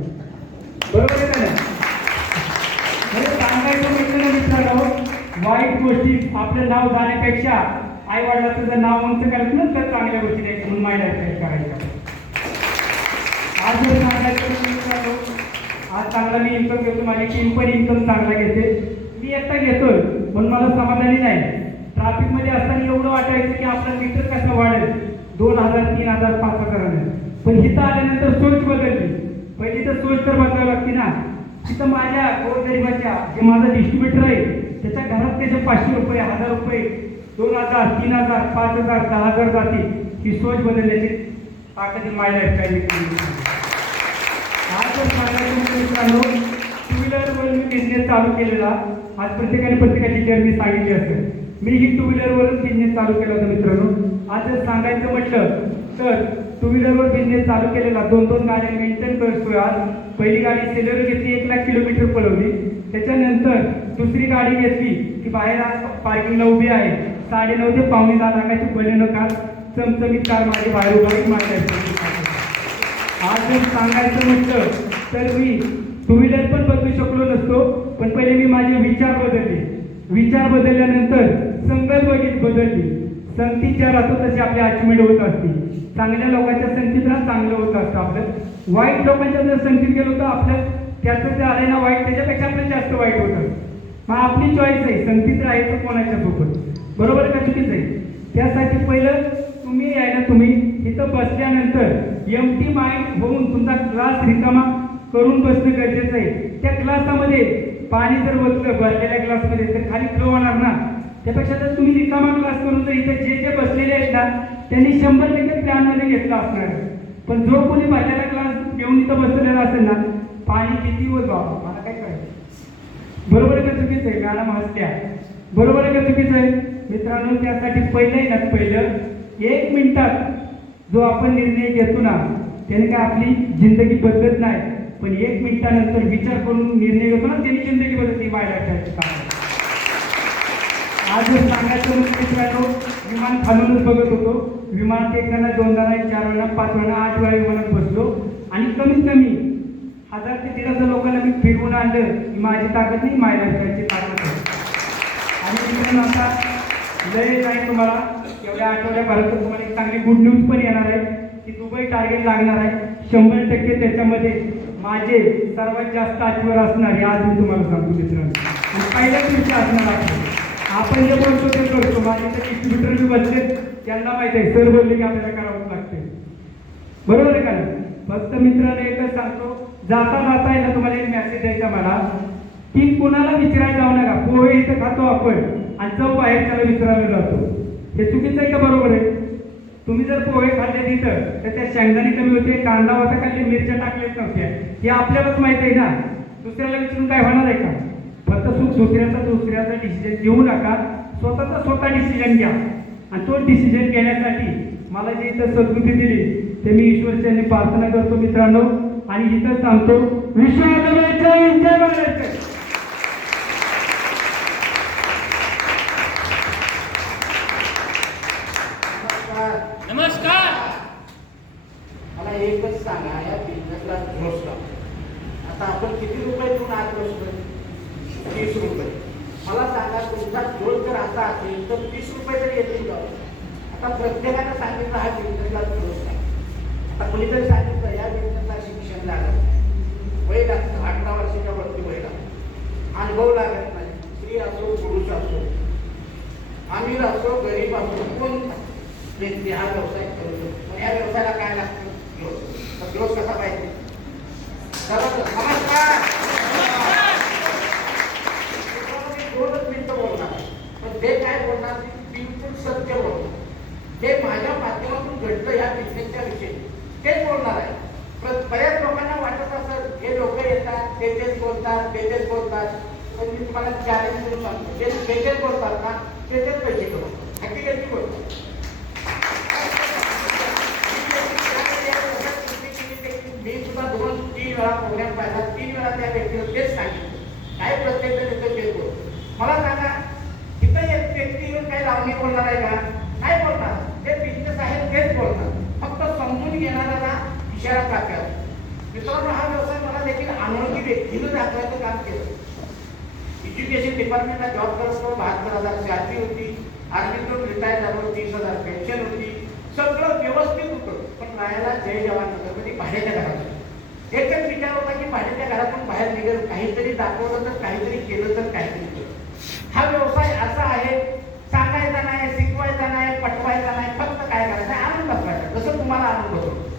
बरोबर आहे का नाही? म्हणजे सांगायचं म्हटलं ना मित्रांनो, वाईट गोष्टी आपलं नाव जाण्यापेक्षा आई वडिलाचं जर नाव उंच करायचं ना तर चांगल्या गोष्टी द्यायची म्हणून माझ्या लाईफस्टाईल करायच्या. आज जर सांगायचं मित्रांनो, आज चांगला मी इन्कम घेतो, माझी टीम पण इन्कम चांगला घेते. मी एकटा घेतोय पण मला समाधानी नाही. ट्रॅफिकमध्ये असताना एवढं वाटायचं की आपला मीटर कसं वाढेल, 2,000, 3,000, 5,000. पण इथं आल्यानंतर सोच बदलली. पहिली तर सोच तर बदलावी लागते ना. तिथं माझ्या गोरगरिबाच्या जे माझा डिस्ट्रीब्युटर आहे त्याच्या घरात त्याचे 500 रुपये, 1,000 रुपये, 2,000, 3,000, 5,000, 10,000 जाते. ही सोच बदलण्याची ताकद माझ्या लाईफस्टाईल. आज जर सांगायचं मित्रांनो, टू व्हीलरवर मी बिझनेस चालू केलेला. आज प्रत्येकाची जर्नी सांगितली असेल. मी ही टू व्हीलरवरच बिझनेस चालू केला होता मित्रांनो. आज जर सांगायचं म्हटलं तर टू व्हीलरवर बिझनेस चालू केलेला, 2 गाड्या मेंटेन करतोय. आज पहिली गाडी सेलर घेतली, 1,00,000 किलोमीटर पळवली. त्याच्यानंतर दुसरी गाडी घेतली की बाहेर आज पार्किंगला उभी आहे, 9.5 ते 10:15 लाखाची बलेनो कार, चमचमीत कार माझी बाहेर उभारी माझ्या. आज जर सांगायचं म्हटलं तर मी टू व्हीलर पण बदलू शकलो नसतो, पण पहिले मी माझे विचार बदलले. विचार बदलल्यानंतर संगत बदलली. संगतीत ज्या राहतो तशी आपली अचिव्हमेंट होत असते. चांगल्या लोकांच्या संगतीत राहा, चांगलं होत असतं आपलं. वाईट लोकांच्या जर संगतीत गेलो तर आपलं त्याचं जे आलंय ना वाईट, त्याच्यापेक्षा आपलं जास्त वाईट होतं. मग आपली चॉईस आहे संगतीत राहायचं कोणाच्या सोबत, बरोबर का चुकीचं आहे? त्यासाठी पहिलं तुम्ही आहे ना, तुम्ही इथं बसल्यानंतर एम्प्टी माइंड होऊन तुमचा क्लास रिकामा करून बसणं गरजेचं आहे. त्या क्लासामध्ये पाणी जर बसलं भरलेल्या क्लासमध्ये तर खाली फ्लो होणार ना. त्यापेक्षा जर तुम्ही रिकामा क्लास करून जर इथे जे जे बसलेले आहेत ना त्यांनी 100% प्लॅनमध्ये घेतला असणार आहे. पण जो कोणी भरलेला क्लास घेऊन इथं बसलेला असेल ना पाणी किती होत बाबा मला काय करायचं. बरोबर आहे का चुकीचं आहे. मॅडम हसत्या. बरोबर आहे का चुकीचं आहे. मित्रांनो त्यासाठी पहिलं 1 मिनिटात जो आपण निर्णय घेतो ना त्याने काय आपली जिंदगी बदलत नाही. पण 1 मिनिटानंतर विचार करून निर्णय घेतो ना त्यांनी जिंदगी बदलते. बाहेर काम आज सांगायचं म्हणजे मित्रांनो विमान खालूनच बघत होतो. विमानात एकदा नाही, दोनदा नाही, 4 वेळा, 5 वेळा, 8 वेळा विमानात बसलो आणि कमीत कमी 1000 ते 1500 लोकांना मी फिरवून आणलं. माझी ताकद नाही मायलाची ताकद आहे. आणि मित्रांनो आता लय नाही तुम्हाला एवढ्या आठवड्यापर्यंत तुम्हाला एक चांगली गुड न्यूज पण येणार आहे की दुबई टार्गेट लागणार आहे 100%. त्याच्यामध्ये माझे सर्वात जास्त आठवड असणार हे आज मी तुम्हाला सांगतो मित्रांनो. आणि पहिल्याच दिवशी असणार आपण जे बोलतो ते करतो. माझे तर डिस्ट्रीब्युटर बी बसले त्यांना माहिती आहे सर बोलले की आपल्याला करावंच लागते. बरोबर आहे का नाही. फक्त मित्रांनो एकच सांगतो जाता जाता आहे ना तुम्हाला एक मेसेज द्यायचा मला की कोणाला विचारायला जाऊ नका. पोहे इथं खातो आपण आणि जाऊ बाहेर त्याला विचारायला जातो. हे चुकीचं आहे का बरोबर आहे. तुम्ही जर पोहे खाल्ले तिथं तर त्या शेंगदाणे कमी होते, कांदा होता खाल्ले, मिरच्या टाकलेच नव्हत्या. हे आपल्यालाच माहित आहे ना. दुसऱ्याला विचारून काय होणार आहे का. फक्त दुसऱ्याचा डिसिजन घेऊ नका. स्वतः डिसिजन घ्या. आणि तो डिसिजन घेण्यासाठी मला जे इथं सद्बुद्धी दिली ते मी ईश्वरचरणी प्रार्थना करतो मित्रांनो. आणि इथं सांगतो विश्वास जय महाराष्ट्र. नमस्कार. मला एकच सांगा या बिझनेसला ग्रोथ आता आपण किती रुपये देऊन आज बसतोय. 30 रुपये. मला सांगा तुमचा ग्रोथ जर असा असेल तर 30 रुपये तरी येतील का. आता प्रत्येकानं सांगितलं हा बिझनेसला ग्रोथ आहे. आता कोणीतरी सांगितलं या बिझनेसला शिक्षण लागत वय लागतं 18 वर्षाच्या वरती वय लागतं. अनुभव लागत नाही. स्त्री असो पुरुष असो अमीर असो गरीब असो कोण व्यक्ती हा व्यवसाय करू शकतो. या व्यवसायाला काय लागतं ग्रोथ. ग्रोथ कसा पाहिजे. नमस्कार. 2 मिनिटं बोलणार पण ते काय बोलणार बिलकुल सत्य बोलणार. ते माझ्या माध्यमातून घडलं या बिझनेसच्या विषयी तेच बोलणार आहे. बऱ्याच लोकांना वाटत असत हे लोक येतात तेच बोलतात पण मी तुम्हाला चॅलेंज करून सांगतो तेच बोलतात ना तेच पैसे करू हकीकती बोलतात. मी सुद्धा 2-3 वेळा प्रोग्राम पाहिला. 3 वेळा त्या व्यक्तीला तेच सांगितलं. काय प्रत्येक जण तेच बोलतो. मला सांगा इथं एक व्यक्ती येऊन काही लावणी बोलणार आहे का. काय बोलणार. जे बिझनेस आहे तेच बोलणार. फक्त समजून घेणाऱ्याला इशारा टाकायला. मित्रांनो हा व्यवसाय मला देखील अनोळखी व्यक्तीनं दाखवायचं काम केलं. एज्युकेशन डिपार्टमेंटला जॉब करतो 72,000 सॅलरी होती. आर्मीतून रिटायर झालो 30,000 पेन्शन होती. सगळं व्यवस्थित होतं. पण राहायला जय जवान नगरमध्ये भाड्याच्या घरात. एकच विचार होता की भाड्याच्या घरातून बाहेर निघेल काहीतरी दाखवलं तर काहीतरी केलं तर काहीतरी केलं. हा व्यवसाय असा आहे सांगायचा नाही शिकवायचा नाही पटवायचा नाही. फक्त काय करायचं आणून बसवायचा. जसं तुम्हाला आणून बसवतो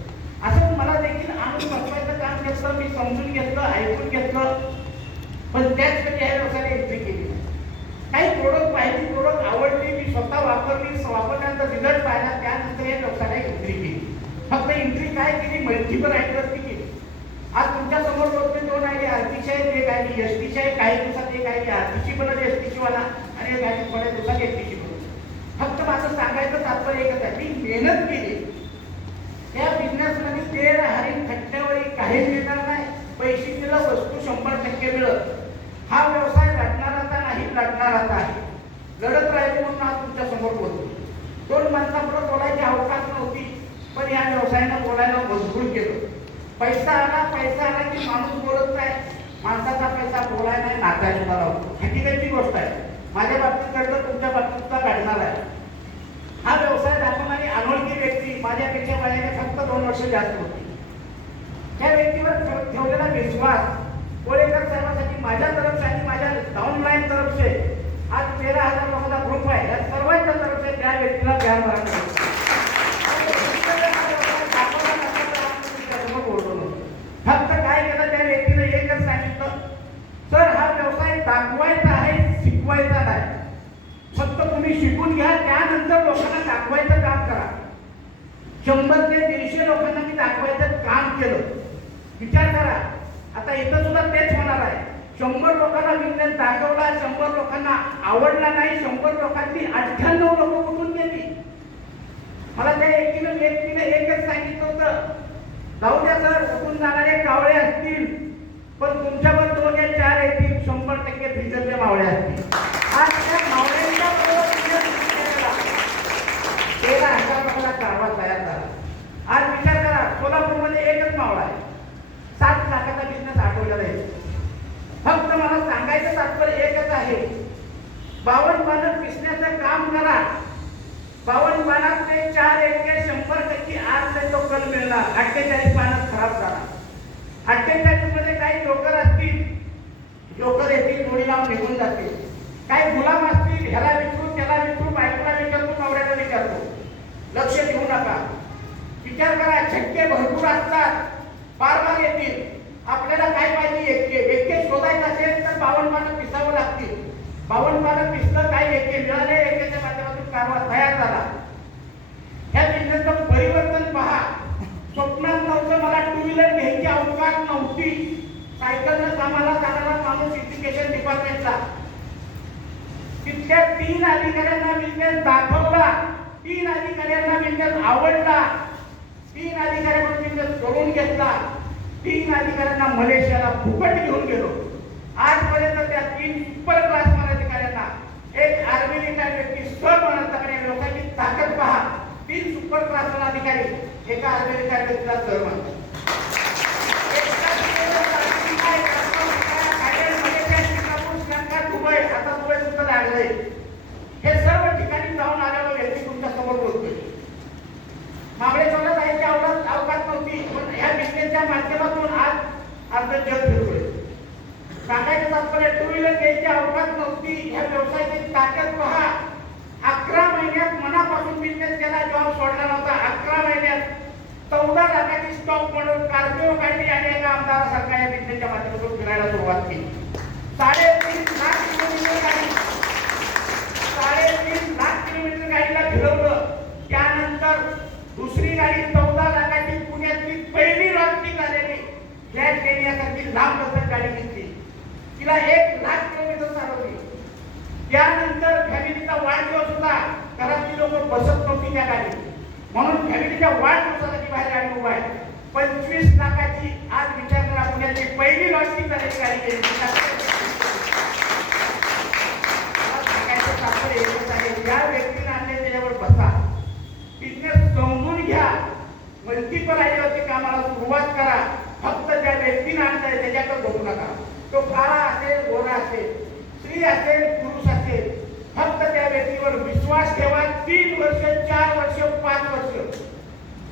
असं मला देखील आणून बसवायचं काम घेतलं. मी समजून घेतलं ऐकून घेतलं. पण त्याचसाठी या व्यवसायाला एंट्री केली. काही प्रोडक्ट पाहिली प्रोडक्ट आवडली मी स्वतः वापरल्यानंतर रिझल्ट पाहिला. त्यानंतर या व्यवसायाला एंट्री केली. फक्त एंट्री काय केली मल्टिपल आयडियाजनी केली. आज तुमच्या समोर बोलतोय 2 आयडी आरटीसी आहे एक आयडी एसटीची आहे. काही दिवसात एक आयडी आरटीसी बनत एसटीची वाला आणि एक आयडी थोड्या दिवसात एसटीची बनत. फक्त माझं सांगायचं तात्पर्य एकच आहे मी मेहनत केली. या बिझनेसमध्ये तेल हरिण खट्ट्यावरी काही मिळणार नाही. पैसे दिलं वस्तू 100% मिळत. हा व्यवसाय लढणाराचा नाही लढणाराचा आहे. लढत राहील म्हणून आज तुमच्या समोर बोलतो. 2 माणसापुढे बोलायची अवकाश नव्हती पण या व्यवसायानं बोलायला मजबूर केलं. पैसा आला की माणूस बोलत नाही. माणसाचा पैसा बोलायला नाही नाचायला लावतो. हकीकतची गोष्ट आहे. माझ्या बाबतीत घडलं तुमच्या बाबतीत सुद्धा घडणार आहे. हा व्यवसाय दाखवणारी अनोळखी व्यक्ती माझ्यापेक्षा वयाने फक्त 2 वर्ष जास्त होती. त्या व्यक्तीवर ठेवलेला विश्वास कोळेकर साहेबांसाठी माझ्या तरफ आणि माझ्या डाऊनलाईन तरफचे आज 13,000 लोकांचा ग्रुप आहे. या सर्वांच्या तरफचे त्या व्यक्तीला प्यार भरायला शिकून घ्या, त्यानंतर लोकांना दाखवायचं काम करा. 100 ते 150 लोकांना मी दाखवायचं काम केलं. विचार करा, आता इथं सुद्धा तेच होणार आहे. 100 लोकांना बिझनेस दाखवला, 100 लोकांना आवडला नाही, 100 लोकांनी 98 लोक कुठून गेली. मला त्या व्यक्तीने एकच सांगितलं होतं, जाऊ द्या सर, उठून जाणारे कावळे असतील, पण तुमच्यावर 2 या 4 येतील, 100% फ्युचरचे मावळे असतील. आज त्या मावळ्यांच्या बरोबर तेरा हजार लोकांना कारवा तयार झाला. आज विचार करा, सोलापूरमध्ये एकच मावळा आहे, 7 लाखाचा बिझनेस आठवलेला आहे. फक्त मला सांगायचं तात्पर्य एकच आहे, 52 पानं पिसण्याचं काम करा. 52 पानातले 4 एके 100% आज तो कल मिळणार. 48 पानं खराब झाला. 48 मध्ये काही जोकर असतील, जोकर येतील, गोळी लावून निघून जातील. काही गुलाम असतील, ह्याला विचारू, त्याला विचारू, बायकोला विचारतो, नवऱ्याला विचारतो. लक्ष देऊ नका. विचार करा, छक्के भरपूर असतात, बार येतील. आपल्याला काय पाहिजे? एके शोधायचं असेल तर 52 पानं पिसावं लागतील. 52 पानं पिसलं, काही एके मिळाले, एकेच्या माध्यमातून कारवा तयार झाला. ह्या बिझनेसचं परिवर्तन पहा. स्वप्नात नव्हतं मला 2 व्हीलर घ्यायची अवकाश नव्हती. सायकलनं कामाला जाणारा माणूस एज्युकेशन डिपार्टमेंटला, तिथल्या 3 अधिकाऱ्यांना बिझनेस दाखवला, 3 अधिकाऱ्यांना बिझनेस आवडला, 3 अधिकाऱ्यांकडून बिझनेस करून घेतला, 3 अधिकाऱ्यांना मलेशियाला फुकट घेऊन गेलो. आजपर्यंत त्या 3 सुपर क्लास अधिकाऱ्यांना, एक आर्मी रिटायर्ड व्यक्ती सर म्हणतात, लोकांची ताकद पहा. 3 सुपर क्लास अधिकारी एका आर्मी रिटायर्ड व्यक्तीला सर म्हणतात. दुबई, आता दुबई सुद्धा लागलंय. हे सर्व ठिकाणी जाऊन आलेला व्यक्ती तुमच्या समोर बोलतोय. महाबळेश्वरला जायची अवकाश नव्हती, पण ह्या बिझनेसच्या माध्यमातून आज अर्ध जग फिरतोय. सांगायचं तात्पर्य, 2 व्हीलर घ्यायची अवकाश नव्हती. ह्या व्यवसायाची ताकद पहा. 11 महिन्यात मनापासून बिझनेस केला, जॉब सोडला नव्हता. 11 महिन्यात 14 लाखाची स्टॉक म्हणून कार्बो काढली आणि एका आमदारासारखा या बिझनेसच्या माध्यमातून फिरायला सुरुवात केली. 3.5 लाख किलोमीटर गाडी, 3.5 लाख किलोमीटर गाडीला फिरवलं. त्यानंतर दुसरी गाडी 14 लाखाची पुण्यातली पहिली लॉन्चिंग झालेली फ्लॅट लेण्यासारखी लांब बसत गाडी घेतली. तिला 1 लाख किलोमीटर चालवली. त्यानंतर फॅमिलीचा वाढदिवस होता, घरातली लोक बसत नव्हती त्या गाडीत, म्हणून फॅमिलीच्या वाढदिवसासाठी बाहेर गाडी उभा आहे. 25 लाखाची आज विचार करा, पुण्याची पहिली लॉन्चिंग झालेली गाडी केली. या व्यक्तीने आणले त्याच्यावर बसा, बिझनेस समजून घ्या, मल्टिपल आयडियावरती कामाला सुरुवात करा. फक्त त्या व्यक्तीने आणताय त्याच्याकडे बघू नका. तो काळा असेल, गोरा असेल, स्त्री असेल, पुरुष असेल, फक्त त्या व्यक्तीवर विश्वास ठेवा. 3 वर्ष, 4 वर्ष, 5 वर्ष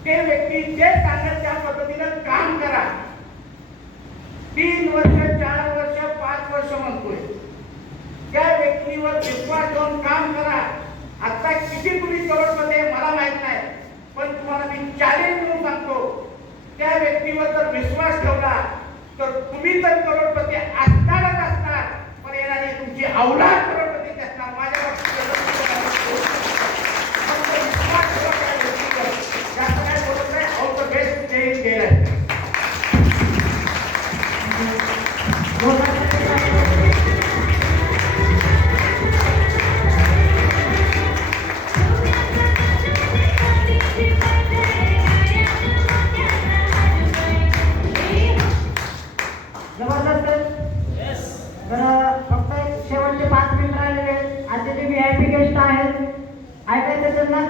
ते व्यक्ती जे सांगेल त्या पद्धतीनं काम करा. 3 वर्ष, 4 वर्ष, 5 वर्ष म्हणतोय, त्या व्यक्तीवर विश्वास ठेवून काम करा. आता किती तुम्ही करोडपती आहे मला माहित नाही, पण तुम्हाला मी चॅलेंज म्हणून सांगतो, त्या व्यक्तीवर जर विश्वास ठेवला तर तुम्ही तर करोडपती असणारच असणार, पण येणारी तुमची औलाद करोडपती असणार. माझ्या विश्वास ठेवा त्या व्यक्तीवर. जास्त काय बोलत नाही. All the best. जय जय. तर फक्त शेवटचे 5 मिनिट राहिलेले आहेत. आजचे जे VIP गेस्ट आहेत, ऐकायचं त्यांना.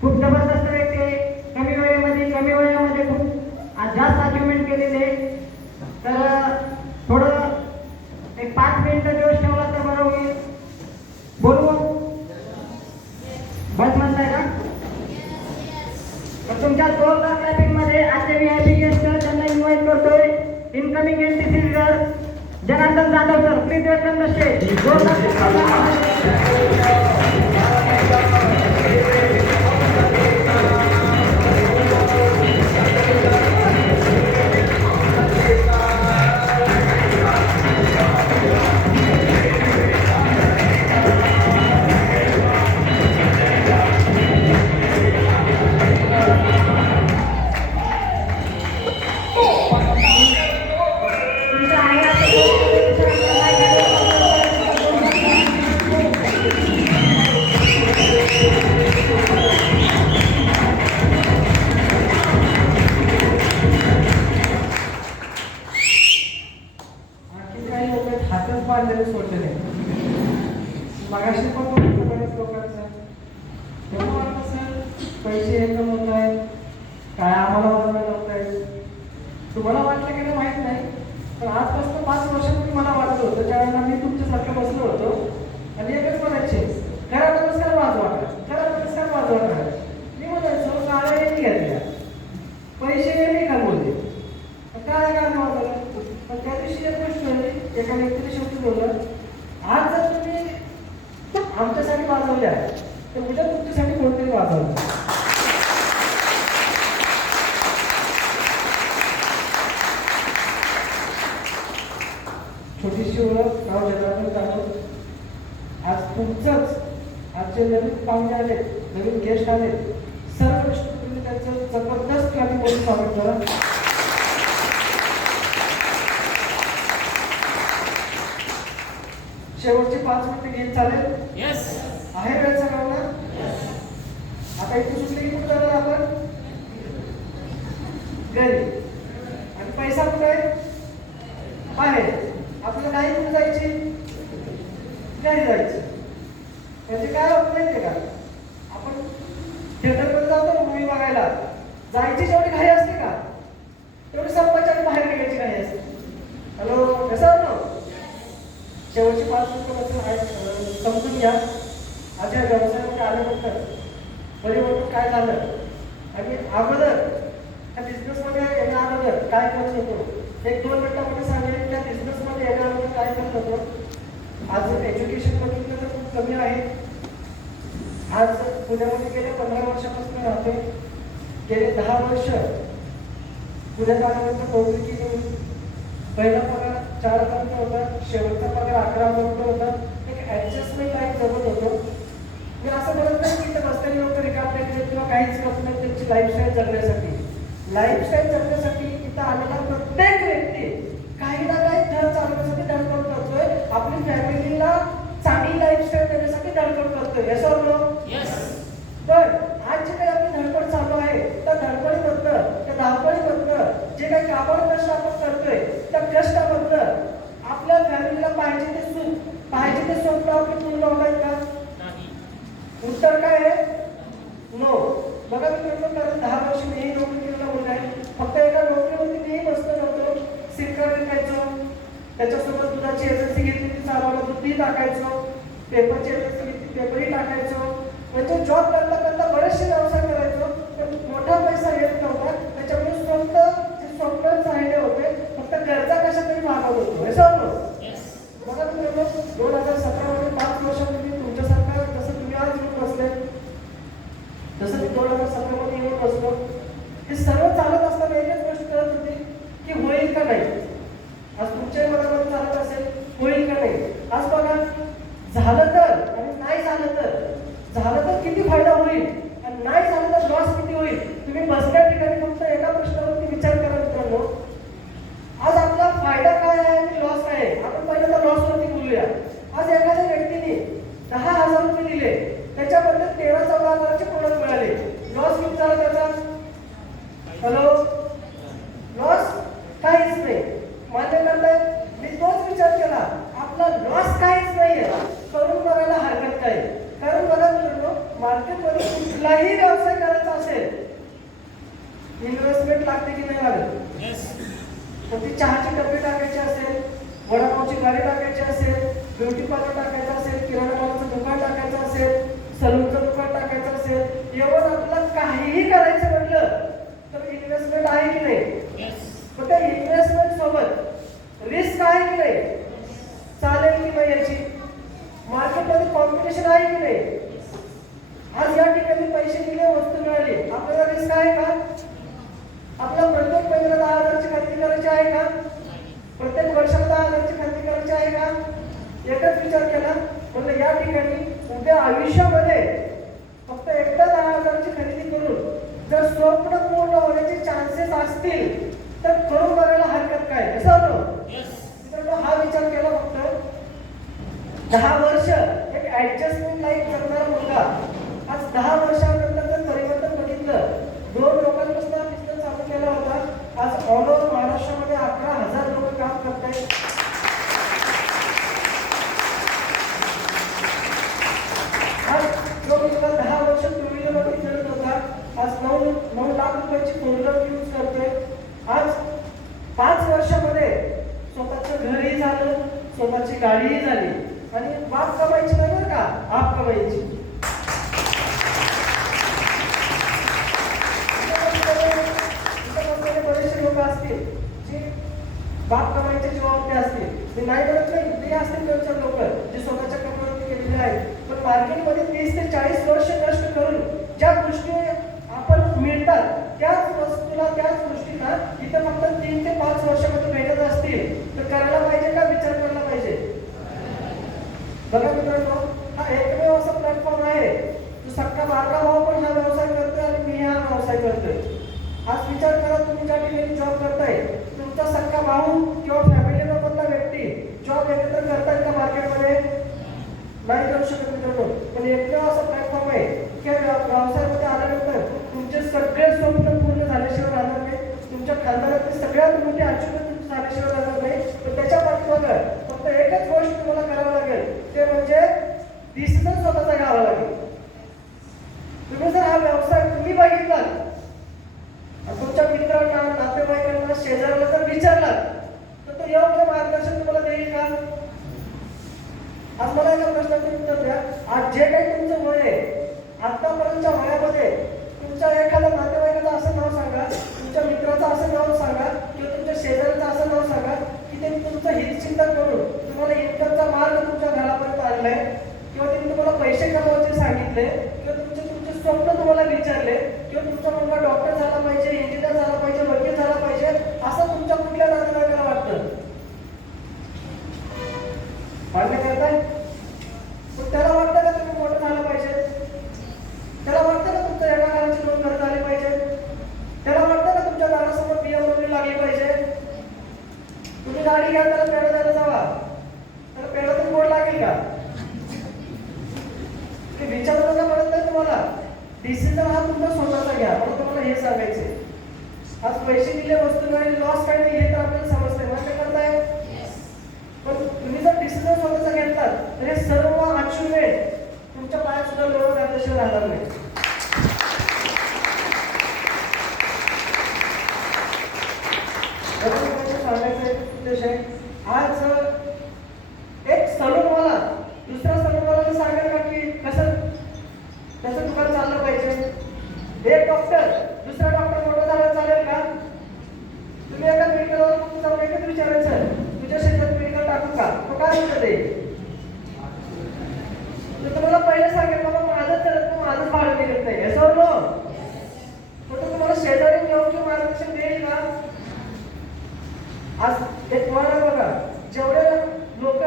खूप जबरदस्त व्यक्ती आहे, कमी वेळेमध्ये खूप जास्त अचिव्हमेंट केलेले. तर थोडं एक 5 मिनिटं जोश ठेवला तर बरं होईल. बोलू बस म्हणताय का? तर तुमच्या जोरदार क्लॅपिंग मध्ये आजचे VIP गेस्ट त्यांना इन्व्हाइट करतोय. Incoming NTC leader Janardan Jadhav sir, please welcome the stage. बांधलेलं सोडलं नाही. मगाशी पण बोलायचं बऱ्याच लोकांचं तेव्हा वाटतं सर पैसे हे कमवत आहेत काय आम्हाला वाजवायला लावत आहेत. तुम्हाला वाटलं की नाही माहीत नाही, पण आजपासून 5 वर्षापूर्वी मला वाटत होतं त्यावेळेला मी तुमच्यासारखं बसलो होतो आणि एकच म्हणायचे खरा नमस्कार वाजवा, खरा नमस्कार वाजवा. मी म्हणायचो काळा यांनी घेतल्या पैसे यांनी कमवले काय काय वाजवलं. पण त्या दिवशी एक गोष्ट होती, एका व्यक्तीने शेवटी बोललं आज जर तुम्ही आमच्यासाठी वाजवल्या तर उद्या तुमच्यासाठी कोणतरी वाजवलं. छोटीशी ओळख नाव जनार्दन जाधव. आज तुमचंच आज जे नवीन पाहुणे आले, नवीन गेस्ट आले, सर्व गोष्टी तुम्ही त्यांचं जबरदस्त आणि मोठं स्वागत करा. शेवटचे 5 मिनिटं घेत चालेल? आहे वेळ सगळ्यांना? आता इथे सुटले की कुठं जाणार आपण? घरी. आणि पैसा कुठे आहे? बाहेर. आपल्याला नाही कुठे जायची? घरी जायचं. म्हणजे काय होत माहितीये का, आपण थिएटरमध्ये जातो ना मूवी बघायला, जायची जेवढी घाई असते का तेवढी संपाच्या आणि बाहेर निघायची घाई असते. हॅलो कसं ना शेवटची 5 मिनिटं समजून घ्या. माझ्या व्यवसायामध्ये आल्यानंतर परिवर्तन काय झालं आणि अगोदर त्या बिझनेसमध्ये येण्या अगोदर काय करत होतो 1-2 मिनिटांमध्ये सांगेल. त्या बिझनेसमध्ये येण्या अगोदर काय करत होतो. आज एज्युकेशन बघितलं तर खूप कमी आहे. आज पुण्यामध्ये गेले 15 वर्षापासून राहते. गेले 10 वर्ष पुण्यात आल्यानंतर नोकरी केली. पहिला पगार 4,000 रुपये होता, शेवटचा पगार 11,000 रुपये होता. एक ॲडजस्टमेंट लाईफ जगत होतो. मी असं म्हणत नाही की इथं बसलेले लोक रिकामटे केले किंवा काहीच करत नाही त्यांची लाईफस्टाईल जगण्यासाठी. लाईफस्टाईल जगण्यासाठी इथं आलेला प्रत्येक व्यक्ती काही ना काही घर चालवण्यासाठी धडपड करतोय. आपली फॅमिलीला चांगली लाईफस्टाईल देण्यासाठी धडपड करतोय. हे सर्व पण आज जे काही आपली धडपड चालू आहे त्या धडपडीमधनं, त्या धावपळीमधनं जे काही काबाड कष्ट आपण करतोय त्या कष्टामधनं आपल्या फॅमिलीला पाहिजे ते सुख, पाहिजे ते स्वप्न आपले पूर्ण होत आहेत का? उत्तर काय आहे? नो. बघा मित्रांनो, कारण 10 वर्ष मीही नोकरी केलेला मुलगा आहे. फक्त एका नोकरीवरती मीही बसलो नव्हतो. सिम कार्ड विकायचो, त्याच्यासोबत दुधाची एजन्सी घेतली ती चालवायला दूधही टाकायचो, पेपरची एजन्सी घेतली पेपरही टाकायचो. म्हणजे जॉब करता करता बरेचसे व्यवसाय करायचो, पण मोठा पैसा येत नव्हता. त्याच्यामुळे स्वप्न चालले होते, फक्त गरजा कशा तरी भागवत होतो. हे सर्व बघा मित्रांनो, 2017 मध्ये 5 वर्षापूर्वी तुमच्यासारखा जसं तुम्ही आज येऊन बसले, जसं मी 2017 मध्ये येऊन बसलो, हे सर्व चालत असताना एकच गोष्ट करत होती की होईल का नाही. आज तुमच्याही मनामध्ये चालत असेल होईल का नाही. आज बघा झालं तर आणि नाही झालं तर किती फायदा होईल आणि नाही झालं तर लॉस किती होईल. तुम्ही बसल्या ठिकाणी फक्त एका प्रश्नावरती विचार करा मित्रांनो. आज आपला फायदा काय आहे आणि लॉस काय आहे. आपण पहिल्यांदा लॉसवरती बोलूया. आज एखाद्या व्यक्तीने 10,000 रुपये दिले, त्याच्याबद्दल 13-14 हजाराचे प्रोडक्ट मिळाले. लॉस किती झाला त्याचा? हॅलो, लॉस काहीच नाही. मान्य करताय? मी तोच विचार केला, आपला लॉस काहीच नाहीये. करून बघायला हरकत काय. कारण बघा मित्रांनो, मार्केटमध्ये कुठलाही व्यवसाय करायचा असेल इन्व्हेस्टमेंट लागते की नाही लागत. मग ती चहाची डबे टाकायची असेल, वडापावची गाडी टाकायची असेल, ब्युटी पार्लर टाकायचं असेल, किराणा मालाचं दुकान टाकायचं असेल, सलूनचं दुकान टाकायचं असेल, एवढं आपल्याला काहीही करायचं म्हटलं तर इन्व्हेस्टमेंट आहे की नाही. मग त्या इन्व्हेस्टमेंट सोबत रिस्क आहे की नाही, चालेल की नाही याची. मार्केटमध्ये कॉम्पिटिशन आहे की नाही. आज या ठिकाणी पैसे दिले, वस्तू मिळाली, आपल्याला रिस्क आहे का. आपल्याला प्रत्येक महिन्याला 10,000ची खरेदी करायची आहे का. प्रत्येक वर्षाला 10,000ची खरेदी करायची आहे का. एकच विचार केला, म्हणजे या ठिकाणी उद्या आयुष्यामध्ये फक्त एकदा 10,000ची खरेदी करून जर स्वप्न पूर्ण होण्याचे चान्सेस असतील तर करून बघायला हरकत काय. मित्रांनो, हा विचार केला फक्त 10 वर्ष एक ऍडजस्टमेंट लाईफ करणारा मुलगा आज 10 वर्षानंतर जर परिवर्तन बघितलं. 2 लोकांपासून बिझनेस चालू केला होता, आज ऑल ओव्हर महाराष्ट्रामध्ये 11,000 लोक काम करतायत. स्वतःची गाडीही झाली आणि बाप कमायची नाही बरं का, आप कमायची. बरेचसे लोक असतील जे बाप कमाईच्या जीवावरती असतील, मी नाही म्हणत नाही, ते असतील त्यांच्या लोक जे स्वतःच्या कमाईवरती गेलेले आहेत, पण मार्केटमध्ये 30 ते 40 वर्ष कष्ट करून ज्या गोष्टी आपण मिळतात त्याच वस्तूला त्याच गोष्टीला इथं फक्त 3 ते 5 वर्षामध्ये भेटत असतील तर करायला पाहिजे का विचार करायला पाहिजे? बघा मित्रांनो, हा एकमेव असा प्लॅटफॉर्म आहे जो सक्का बारका भाऊ पण हा व्यवसाय करतोय आणि मी हा व्यवसाय करतोय. आज विचार करा, तुम्ही ज्या ठिकाणी जॉब करताय तुमचा सक्का भाऊ किंवा फॅमिली मधला व्यक्ती जॉब एकत्र करतायत का मार्केटमध्ये? नाही करू शकत मित्रांनो. पण एकमेव असा प्लॅटफॉर्म आहे की व्यवसायामध्ये आल्यानंतर तुमचे सगळे स्वप्न पूर्ण झाल्याशिवाय राहणार नाही, तुमच्या खानदारातील सगळ्यात मोठी अचिव्हमेंट झाल्याशिवाय राहणार नाही. पण त्याच्या पाठीमागं फक्त एकच गोष्ट तुम्हाला करावं लागेल, ते म्हणजे डिसिजन स्वतःचा घ्यावा लागेल. तुम्ही जर हा व्यवसाय तुम्ही बघितला, तुमच्या मित्रांना, नातेवाईकांना, शेजाऱ्याला जर विचारला तर तो योग्य मार्गदर्शन तुम्हाला देईल का? आज मला एका प्रश्नाचं उत्तर द्या. आज जे काही तुमचं वय आहे, आतापर्यंतच्या वयामध्ये तुमच्या एखाद्या नातेवाईकाचं असं नाव सांगा, तुमच्या मित्राचं असं नाव सांगा किंवा तुमच्या शेजाऱ्याचं असं नाव सांगा की त्यांनी तुमचं हितचिंतन करून तुम्हाला इन्कमचा मार्ग तुमच्या घरापर्यंत आणलाय किंवा त्यांनी तुम्हाला पैसे कमवायचे सांगितले किंवा तुमचे स्वप्न तुम्हाला विचारले किंवा तुमचा मुलगा डॉक्टर झाला पाहिजे, इंजिनियर झाला पाहिजे, वकील झाला पाहिजे असं तुमच्या कुठल्या नातेवाईकाला वाटतं? मान्य करताय? पण त्याला वाटतं का तुम्ही मोठं झालं पाहिजे? त्याला वाटतं का तुमच्या एका घराची 2 घर झाले पाहिजे? त्याला वाटतं का तुमच्या दारासमोर BMW लागली पाहिजे? तुम्ही गाडी घ्या, त्याला पेढा द्यायला जावा, त्याला पेढ्यातून गोड लागेल का? ते विचारलं म्हणत नाही तुम्हाला. डिसिजन हा तुमचा स्वतःचा घ्या. मला तुम्हाला हे सांगायचे, आज पैसे दिले वस्तूमध्ये लॉस काय नाही हे तर आपल्याला समजतंय, मान्य करताय? पण तुम्ही जर डिसिजन स्वतःचा घेतलात तर हे सर्व अचिव्हमेंट तुमच्या पायात सुद्धा लोळ घातल्याशिवाय राहणार नाही. सांगायचा एक उद्देश आहे, आज एक सलूनवाला दुसऱ्या सलूनवाल्याला सांगेल का की कसं त्याचं दुकान चाललं पाहिजे? एक डॉक्टर दुसरा डॉक्टर मोठा झाला चालेल का? तुम्ही एका मेडिकलवर जाऊन एकच विचारायचं, तुझ्या शेतात मेडिकल टाकू का? तो काय म्हणतो ते? तो तुम्हाला पहिले सांगेल बाबा माझंच चालत नाही, माझंच भाडं निघत नाही, हे सर्व तो तुम्हाला शेजारी योग्य मार्गदर्शन देईल का? आज एक तुम्हाला बघा, जेवढे लोक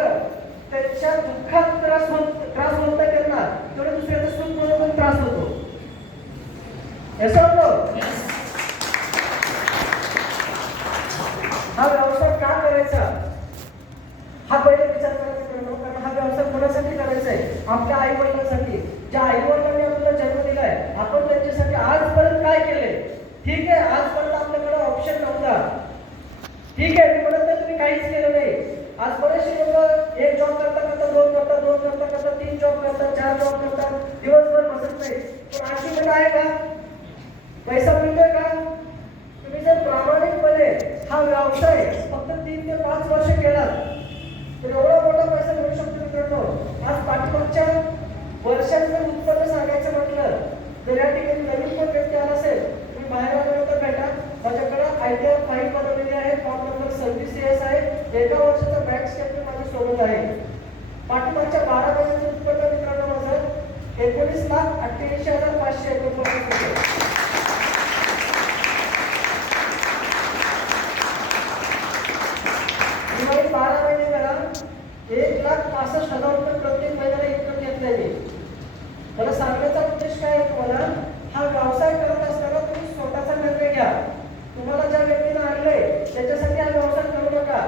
त्यांच्या दुःखात त्रास होत नाही त्यांना, तेवढे दुसऱ्याचा सुख म्हणून पण त्रास होतो. हा व्यवसाय का करायचा हा पहिले विचार करायचा, कारण हा व्यवसाय कोणासाठी करायचा आहे? आपल्या आई वडिलांसाठी. ज्या आई वडिलांनी आपल्याला जन्म दिलाय, आपण त्यांच्यासाठी आजपर्यंत काय केले? ठीक आहे, आजपर्यंत आपल्याकडे ऑप्शन नव्हता, ठीक आहे, मी म्हणत नाही तुम्ही काहीच केलं नाही. आज बरेचसे लोक एक जॉब करता करता 2 करतात, 2 करता करता 3 जॉब करतात, 4 जॉब करतात, दिवसभर बसत नाही. पण अचिव्हमेंट आहे का? पैसा मिळतोय का? तुम्ही जर प्रामाणिकपणे हा व्यवसाय फक्त 3 ते 5 वर्ष केलात तर एवढा मोठा पैसा मिळू शकतो मित्रांनो. आज पाठीमागच्या वर्षांचं उत्पन्न सांगायचं म्हटलं तर या ठिकाणी नवीन पण व्यक्ती आला असेल, तुम्ही बाहेर आल्यानंतर भेटा, माझ्याकडे ITR फाईल बनवलेली आहे, फॉर्म नंबर 26CS आहे, 1 वर्षाचा बँक स्टेटमेंट माझ्या सोबत आहे. पाठीमागच्या 12 महिन्याचं उत्पन्न मित्रांनो माझं 19,88,549 रुपये. दिवाळी 12 महिने करा, 1,65,000 रुपये प्रत्येक महिन्याला इन्कम घेतलाय मी. मला सांगण्याचा उद्देश काय आहे तुम्हाला, हा व्यवसाय करत असताना तुम्ही स्वतःचा निर्णय घ्या. तुम्हाला ज्या व्यक्तीने आणलंय त्याच्यासाठी हा व्यवसाय करू नका.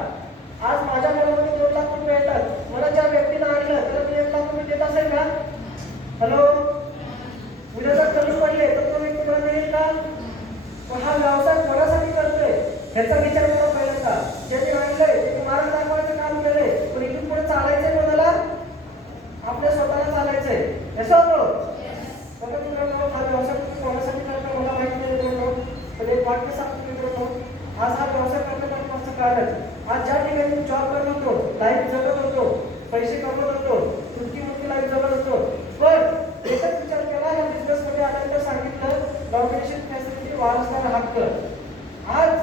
आज माझ्या घरामध्ये 2 लाख रुपये येतात, मला ज्या व्यक्तीने आणलं त्याला मी 1 लाख रुपये देत असेल का? हॅलो, उद्या जर कमी पडले तर तो व्यक्ती मला देईल का? हा व्यवसाय कोणासाठी करतोय ह्याचा विचार करा पहिल्यांदा. ज्यांनी आणलंय त्यांनी मार्ग दाखवायचं काम केलंय, पण इथून पुढे चालायचंय कोणाला? आपल्या स्वतःला चालायचंय. असं होतं बघा मित्रांनो, हा व्यवसाय तुम्ही कोणासाठी करता मला माहिती नाही मित्रांनो, पण एक वाक्य सांगतो मित्रांनो, आज हा व्यवसाय करण्याचं कारण आज ज्या ठिकाणी मी जॉब करत होतो, लाईफ जगत होतो, पैसे कमवत होतो, तुमची मुलगी लाईफ जगत होतो, पण एकच विचार केला या बिझनेस मध्ये आल्यानंतर सांगितलं नॉमिनेशन फॅसिलिटी वारसदार हक्क. आज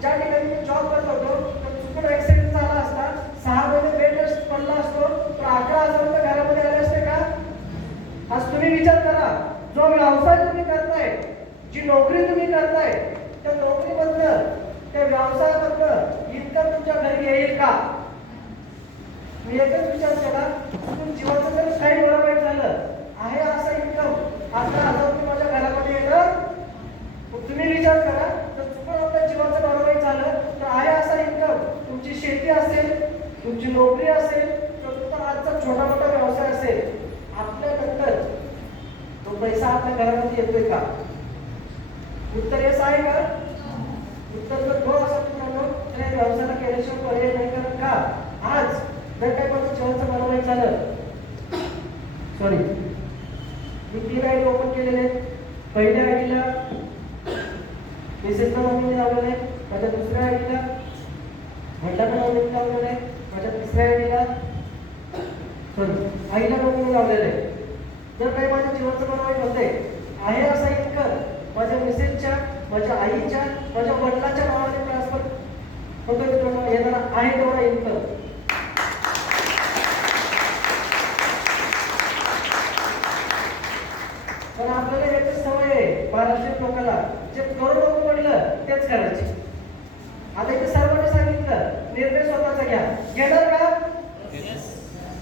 ज्या ठिकाणी मी जॉब करत होतो तर चुकून ऍक्सिडेंट झाला असता, 6 महिने बेड रेस्ट पडला असतो तर 11,000 रुपये घरामध्ये आले असते का? आज तुम्ही विचार करा, जो व्यवसाय तुम्ही करताय, जी नोकरी तुम्ही करताय, त्या नोकरीमधनं, त्या व्यवसायामधनं इन्कम तुमच्या घरी येईल का? मी एकच विचार केला, चुकून जीवाचं जर काही बरं वाईट झालं, आहे असा इन्कम 11,000 रुपये माझ्या घरामध्ये येणार? मग तुम्ही विचार करा, तर चुकून आपल्या जीवाचं बरं वाईट झालं तर आहे असा इन्कम, तुमची शेती असेल, तुमची नोकरी असेल, तर तुमचा आजचा छोटा मोठा व्यवसाय असेल, आपल्यानंतर तो पैसा आपल्या घरामध्ये येतोय का? उत्तर येस आहे का? उत्तर जर हो असं मित्रांनो, तर या व्यवसायाला केल्याशिवाय पर्याय नाही. कारण का आज जर काही माझं जेवणचं बरं वाईट झालं, सॉरी, मी 3 आयडी ओपन केलेले आहेत. पहिल्या आयडीला मिसेसला नॉमिनी लावलेलं आहे, माझ्या दुसऱ्या आयडीला वडिलांना नॉमिनी लावलेलं आहे, माझ्या तिसऱ्या आयडीला आईला नॉमिनी लावलेलं आहे. जर काही माझ्या जीवनाचं बरं वाईट होते, आहे असा इन्कम माझ्या मिसेसच्या, माझ्या आईच्या, माझ्या वडिलांच्या नावाने ट्रान्सफर होतो मित्रांनो, येणारा आहे तेवढा इन्कम. पण आपल्याला याची सवय आहे महाराष्ट्रीयन लोकांना, जे करू नको म्हटलं तेच करायचे. आता इथे सर्वांनी सांगितलं निर्णय स्वतःचा घ्या, घेणार का?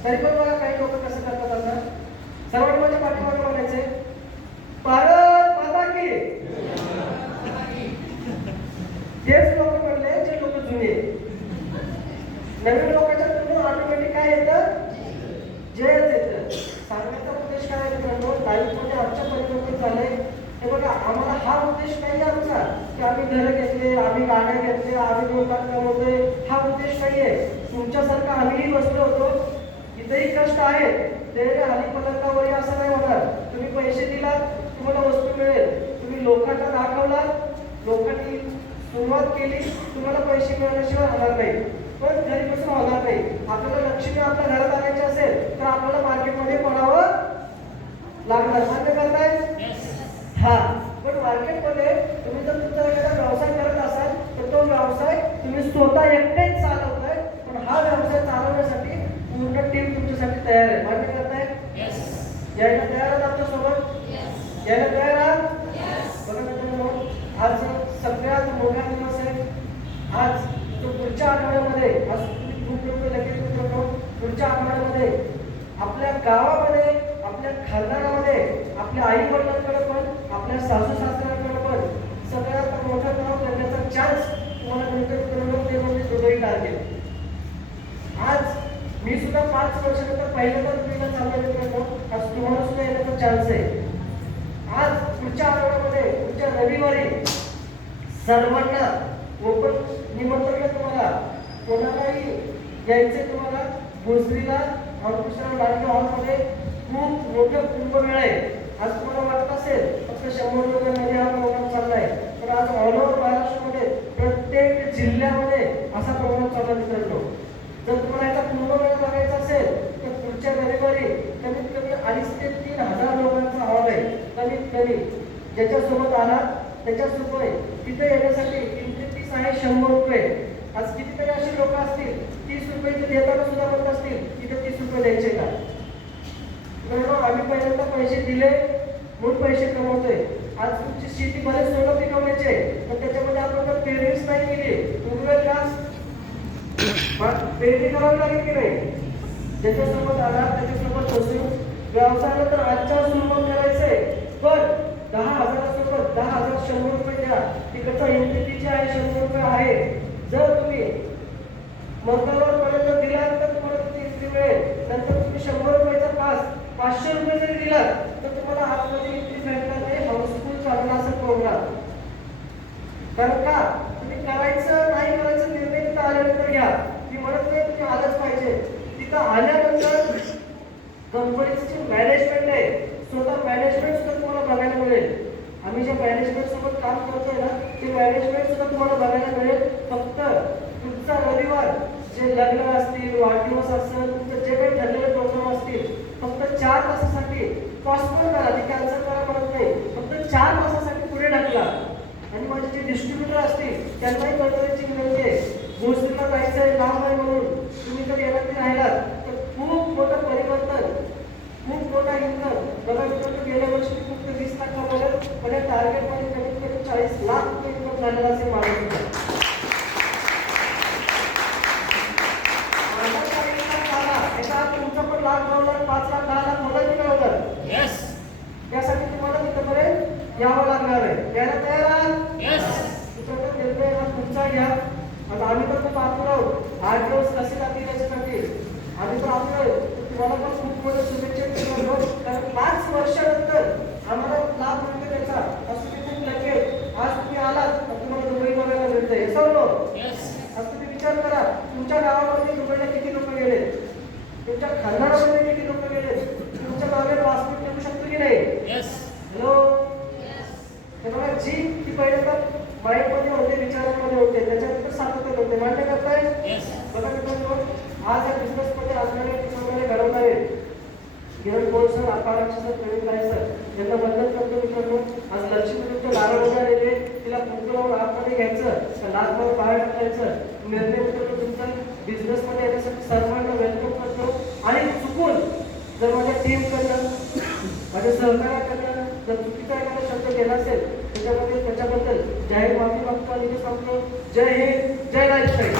तरी पण बघा काही लोक कसं करतात. आता सर्वांनी माझ्या पाठीमागे म्हणायचे भारत माता की. तेच लोक म्हणले जे लोक जुने. नवीन लोकांच्या तोंडून ऑटोमॅटिक काय येतं? जयच येतं. सांगण्याचा उद्देश काय आहे मित्रांनो, लाईफमध्ये आमच्या परिवर्तन झालंय. हे बघा, आम्हाला हा उद्देश नाही आमचा की आम्ही घरं घेतले, आम्ही गाड्या घेतल्या, आम्ही लोकांना कमवतोय, हा उद्देश नाहीये. तुमच्यासारखं आम्हीही बसलो होतो, इथेही कष्ट आहेत, ते हल्ली पलंगावर असं नाही होणार. तुम्ही पैसे दिलात, तुम्हाला वस्तू मिळेल. तुम्ही लोकांना दाखवला, लोकांनी सुरुवात केली, तुम्हाला पैसे मिळण्याशिवाय होणार नाही. पण घरी बसून होणार नाही. आपल्याला लक्ष्मी आपल्या घरात आणायची असेल तर आपल्याला मार्केटमध्ये पडावं लागणार. मान्य करताय? हा. पण मार्केटमध्ये तुम्ही जर तुमचा एखादा व्यवसाय करत असाल तर तो व्यवसाय तुम्ही स्वतः एकटेच चालवताय, पण हा व्यवसाय चालवण्यासाठी पूर्ण टीम तुमच्यासाठी तयार आहे. मान्य करताय? यायला तयार आहात आमच्यासोबत? यायला तयार आहात? बघा मित्रांनो, आज सगळ्यात मोठा दिवस आहे. आज तो पुढच्या आठवड्यामध्ये, आज तुम्ही खूप लोक लगेच करतो, पुढच्या आठवड्यामध्ये आपल्या गावामध्ये, आपल्या खानदानामध्ये, आपल्या आई वडिलांकडे पण, आपल्या सासू सासऱ्यांकडे पण सगळ्यात मोठं नाव करण्याचा चान्स तुम्हाला मिळतो. ते म्हणजे दुबई टार्गेट. आज मी सुद्धा 5 वर्षानंतर पहिल्यांदा दुबईला चाललोय मित्रांनो. आज तुम्हाला सुद्धा येण्याचा चान्स आहे. आज पुढच्या आठवड्यामध्ये, पुढच्या रविवारी सर्वांना ओपन निमंत्रण. तुम्हाला कोणालाही यायचे, तुम्हाला भोसरीला अंकुशराव लांडगे हॉलमध्ये खूप मोठं कुंभमेळा आहे. आज तुम्हाला वाटत असेल फक्त 100 लोकांमध्ये हा प्रोग्राम चाललाय, पण आज ऑल ओव्हर महाराष्ट्रामध्ये प्रत्येक जिल्ह्यामध्ये असा प्रोग्राम चालला मित्रांनो. जर तुम्हाला याचा कुंभमेळा बघायचा असेल तर पुढच्या रविवारी कमीत कमी 2,500 ते 3,000 लोकांचा हॉल आहे. कमीत कमी ज्याच्यासोबत आला त्याच्यासोबत तिथे येण्यासाठी एंट्री फीस आहे 100 रुपये. आज कितीतरी असे लोक असतील 30 रुपये ते देताना सुद्धा म्हणत असतील तिथे 30 रुपये द्यायचे का? आम्ही पहिल्यांदा पैसे दिले म्हणून पैसे कमवतोय. आज तुमची शेती बरेच सोनं पिकवण्याचे, पण त्याच्यामध्ये आपण जर पेरणीच नाही केली, उगवेल का? पेरणी करावी लागेल की नाही? ज्याच्यासोबत आला त्याच्यासोबत बसून व्यवसायाला तर आजच्या सुरुवात करायचंय, पण 10,000सोबत 10,000 100 रुपये द्या. तिकडचा एंट्री जे आहे 100 रुपये आहे. जर तुम्ही मंगळवारपर्यंत दिला तर तुम्हाला तिथे एंट्री मिळेल. नंतर तुम्ही 100 रुपयाचा पास 500 रुपये जरी दिला तर तुम्हाला आतमध्ये एंट्री भेटणार नाही. हाऊसफुल चालला असेल प्रोग्राम. कारण का तुम्ही करायचं नाही करायचं निर्णय तिथं आल्यानंतर घ्या. मी म्हणत नाही तुम्ही आलंच पाहिजे. तिथं आल्यानंतर कंपनीची मॅनेजमेंट आहे, स्वतः मॅनेजमेंट सुद्धा तुम्हाला बघायला मिळेल. आम्ही ज्या मॅनेजमेंट सोबत काम करतोय ना, ते मॅनेजमेंट सुद्धा तुम्हाला बघायला मिळेल. फक्त पुढचा रविवार जे लग्न असतील, वाढदिवस असेल, तुमचं जे काही ठरलेले प्रोग्राम असतील, फक्त 4 तासासाठी पॉसिबल करा. ती कॅन्सल करा म्हणत नाही, फक्त 4 तासासाठी पुढे ढकला. आणि माझे जे डिस्ट्रीब्युटर असतील त्यांनाही कळवण्याची विनंती आहे, भोसरीला जायचं आहे, लांब आहे म्हणून तुम्ही जर येणार राहिलात तर खूप मोठं परिवर्तन, खूप मोठा इन्कम. बघा मित्रांनो, गेल्या वर्षी फक्त 20 लाख कमवलं, पण या टार्गेटमध्ये कमीत कमी 40 लाख रुपये इन्कम झालेला असेल माझ्या. तुमचा पण लाख 9 लाख 5 लाख 10 लाख होणार की नाही होणार? त्यासाठी तुम्हाला तिथपर्यंत यावं लागणार आहे. यायला तयार आहात? तुमच्याकडे निर्णय हा तुमचा घ्या. आता आम्ही तर खूप आतुर आहोत 8 दिवस कसे लागतील याच्यासाठी. आम्ही तर आतुर आहोत. तुम्हाला पण खूप मोठ्या शुभेच्छा देतो, कारण 5 वर्षानंतर आम्हाला लाभ मिळतो त्याचा. असं ते खूप लगेच आज तुम्ही आलात तर तुम्हाला दुबई बघायला मिळतंय. सर्व आज तुम्ही विचार करा, तुमच्या गावामध्ये दुबईला किती लोक गेले, तुमच्या खानदानामध्ये किती लोक गेले, तुमच्या नावे पासपोर्ट निघू शकतो की नाही? हॅलो, हे बघा, जी ती पहिल्यांदा माइंडमध्ये होते, विचारांमध्ये होते, त्याच्यानंतर सातत्य होते. मान्य करताय? बघा मित्रांनो, आज या बिझनेसमध्ये असणारे टिकवणारे घडवणारे Kiran Bol sir, Aparaksh sir, Pravin Rai sir यांना बंधन करतो. मित्रांनो, आज लक्ष्मी तुमच्या दारामध्ये आलेले, तिला कुंकू लावून आतमध्ये घ्यायचं, लाखभर बाहेर टाकायचं निर्णय मित्रांनो तुमचा बिझनेसमध्ये येण्यासाठी सर्वांना वेलकम करतो. आणि चुकून जर माझ्या टीमकडनं, माझ्या सहकार्याकडनं जर चुकीचा एखादा शब्द गेला असेल त्याच्याबद्दल जाहीर माफी मागतो आणि ते सांगतो. जय हिंद, जय लाईफस्टाईल.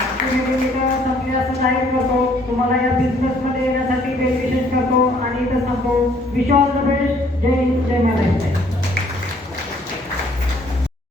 आजची मीटिंग इथं संपली असं जाहीर करतो. तुम्हाला या बिझनेसमध्ये येण्यासाठी बेनिफिशियल करतो आणि इथं सांगतो. Wish all the best. जय हिंद, जय महाराष्ट्र.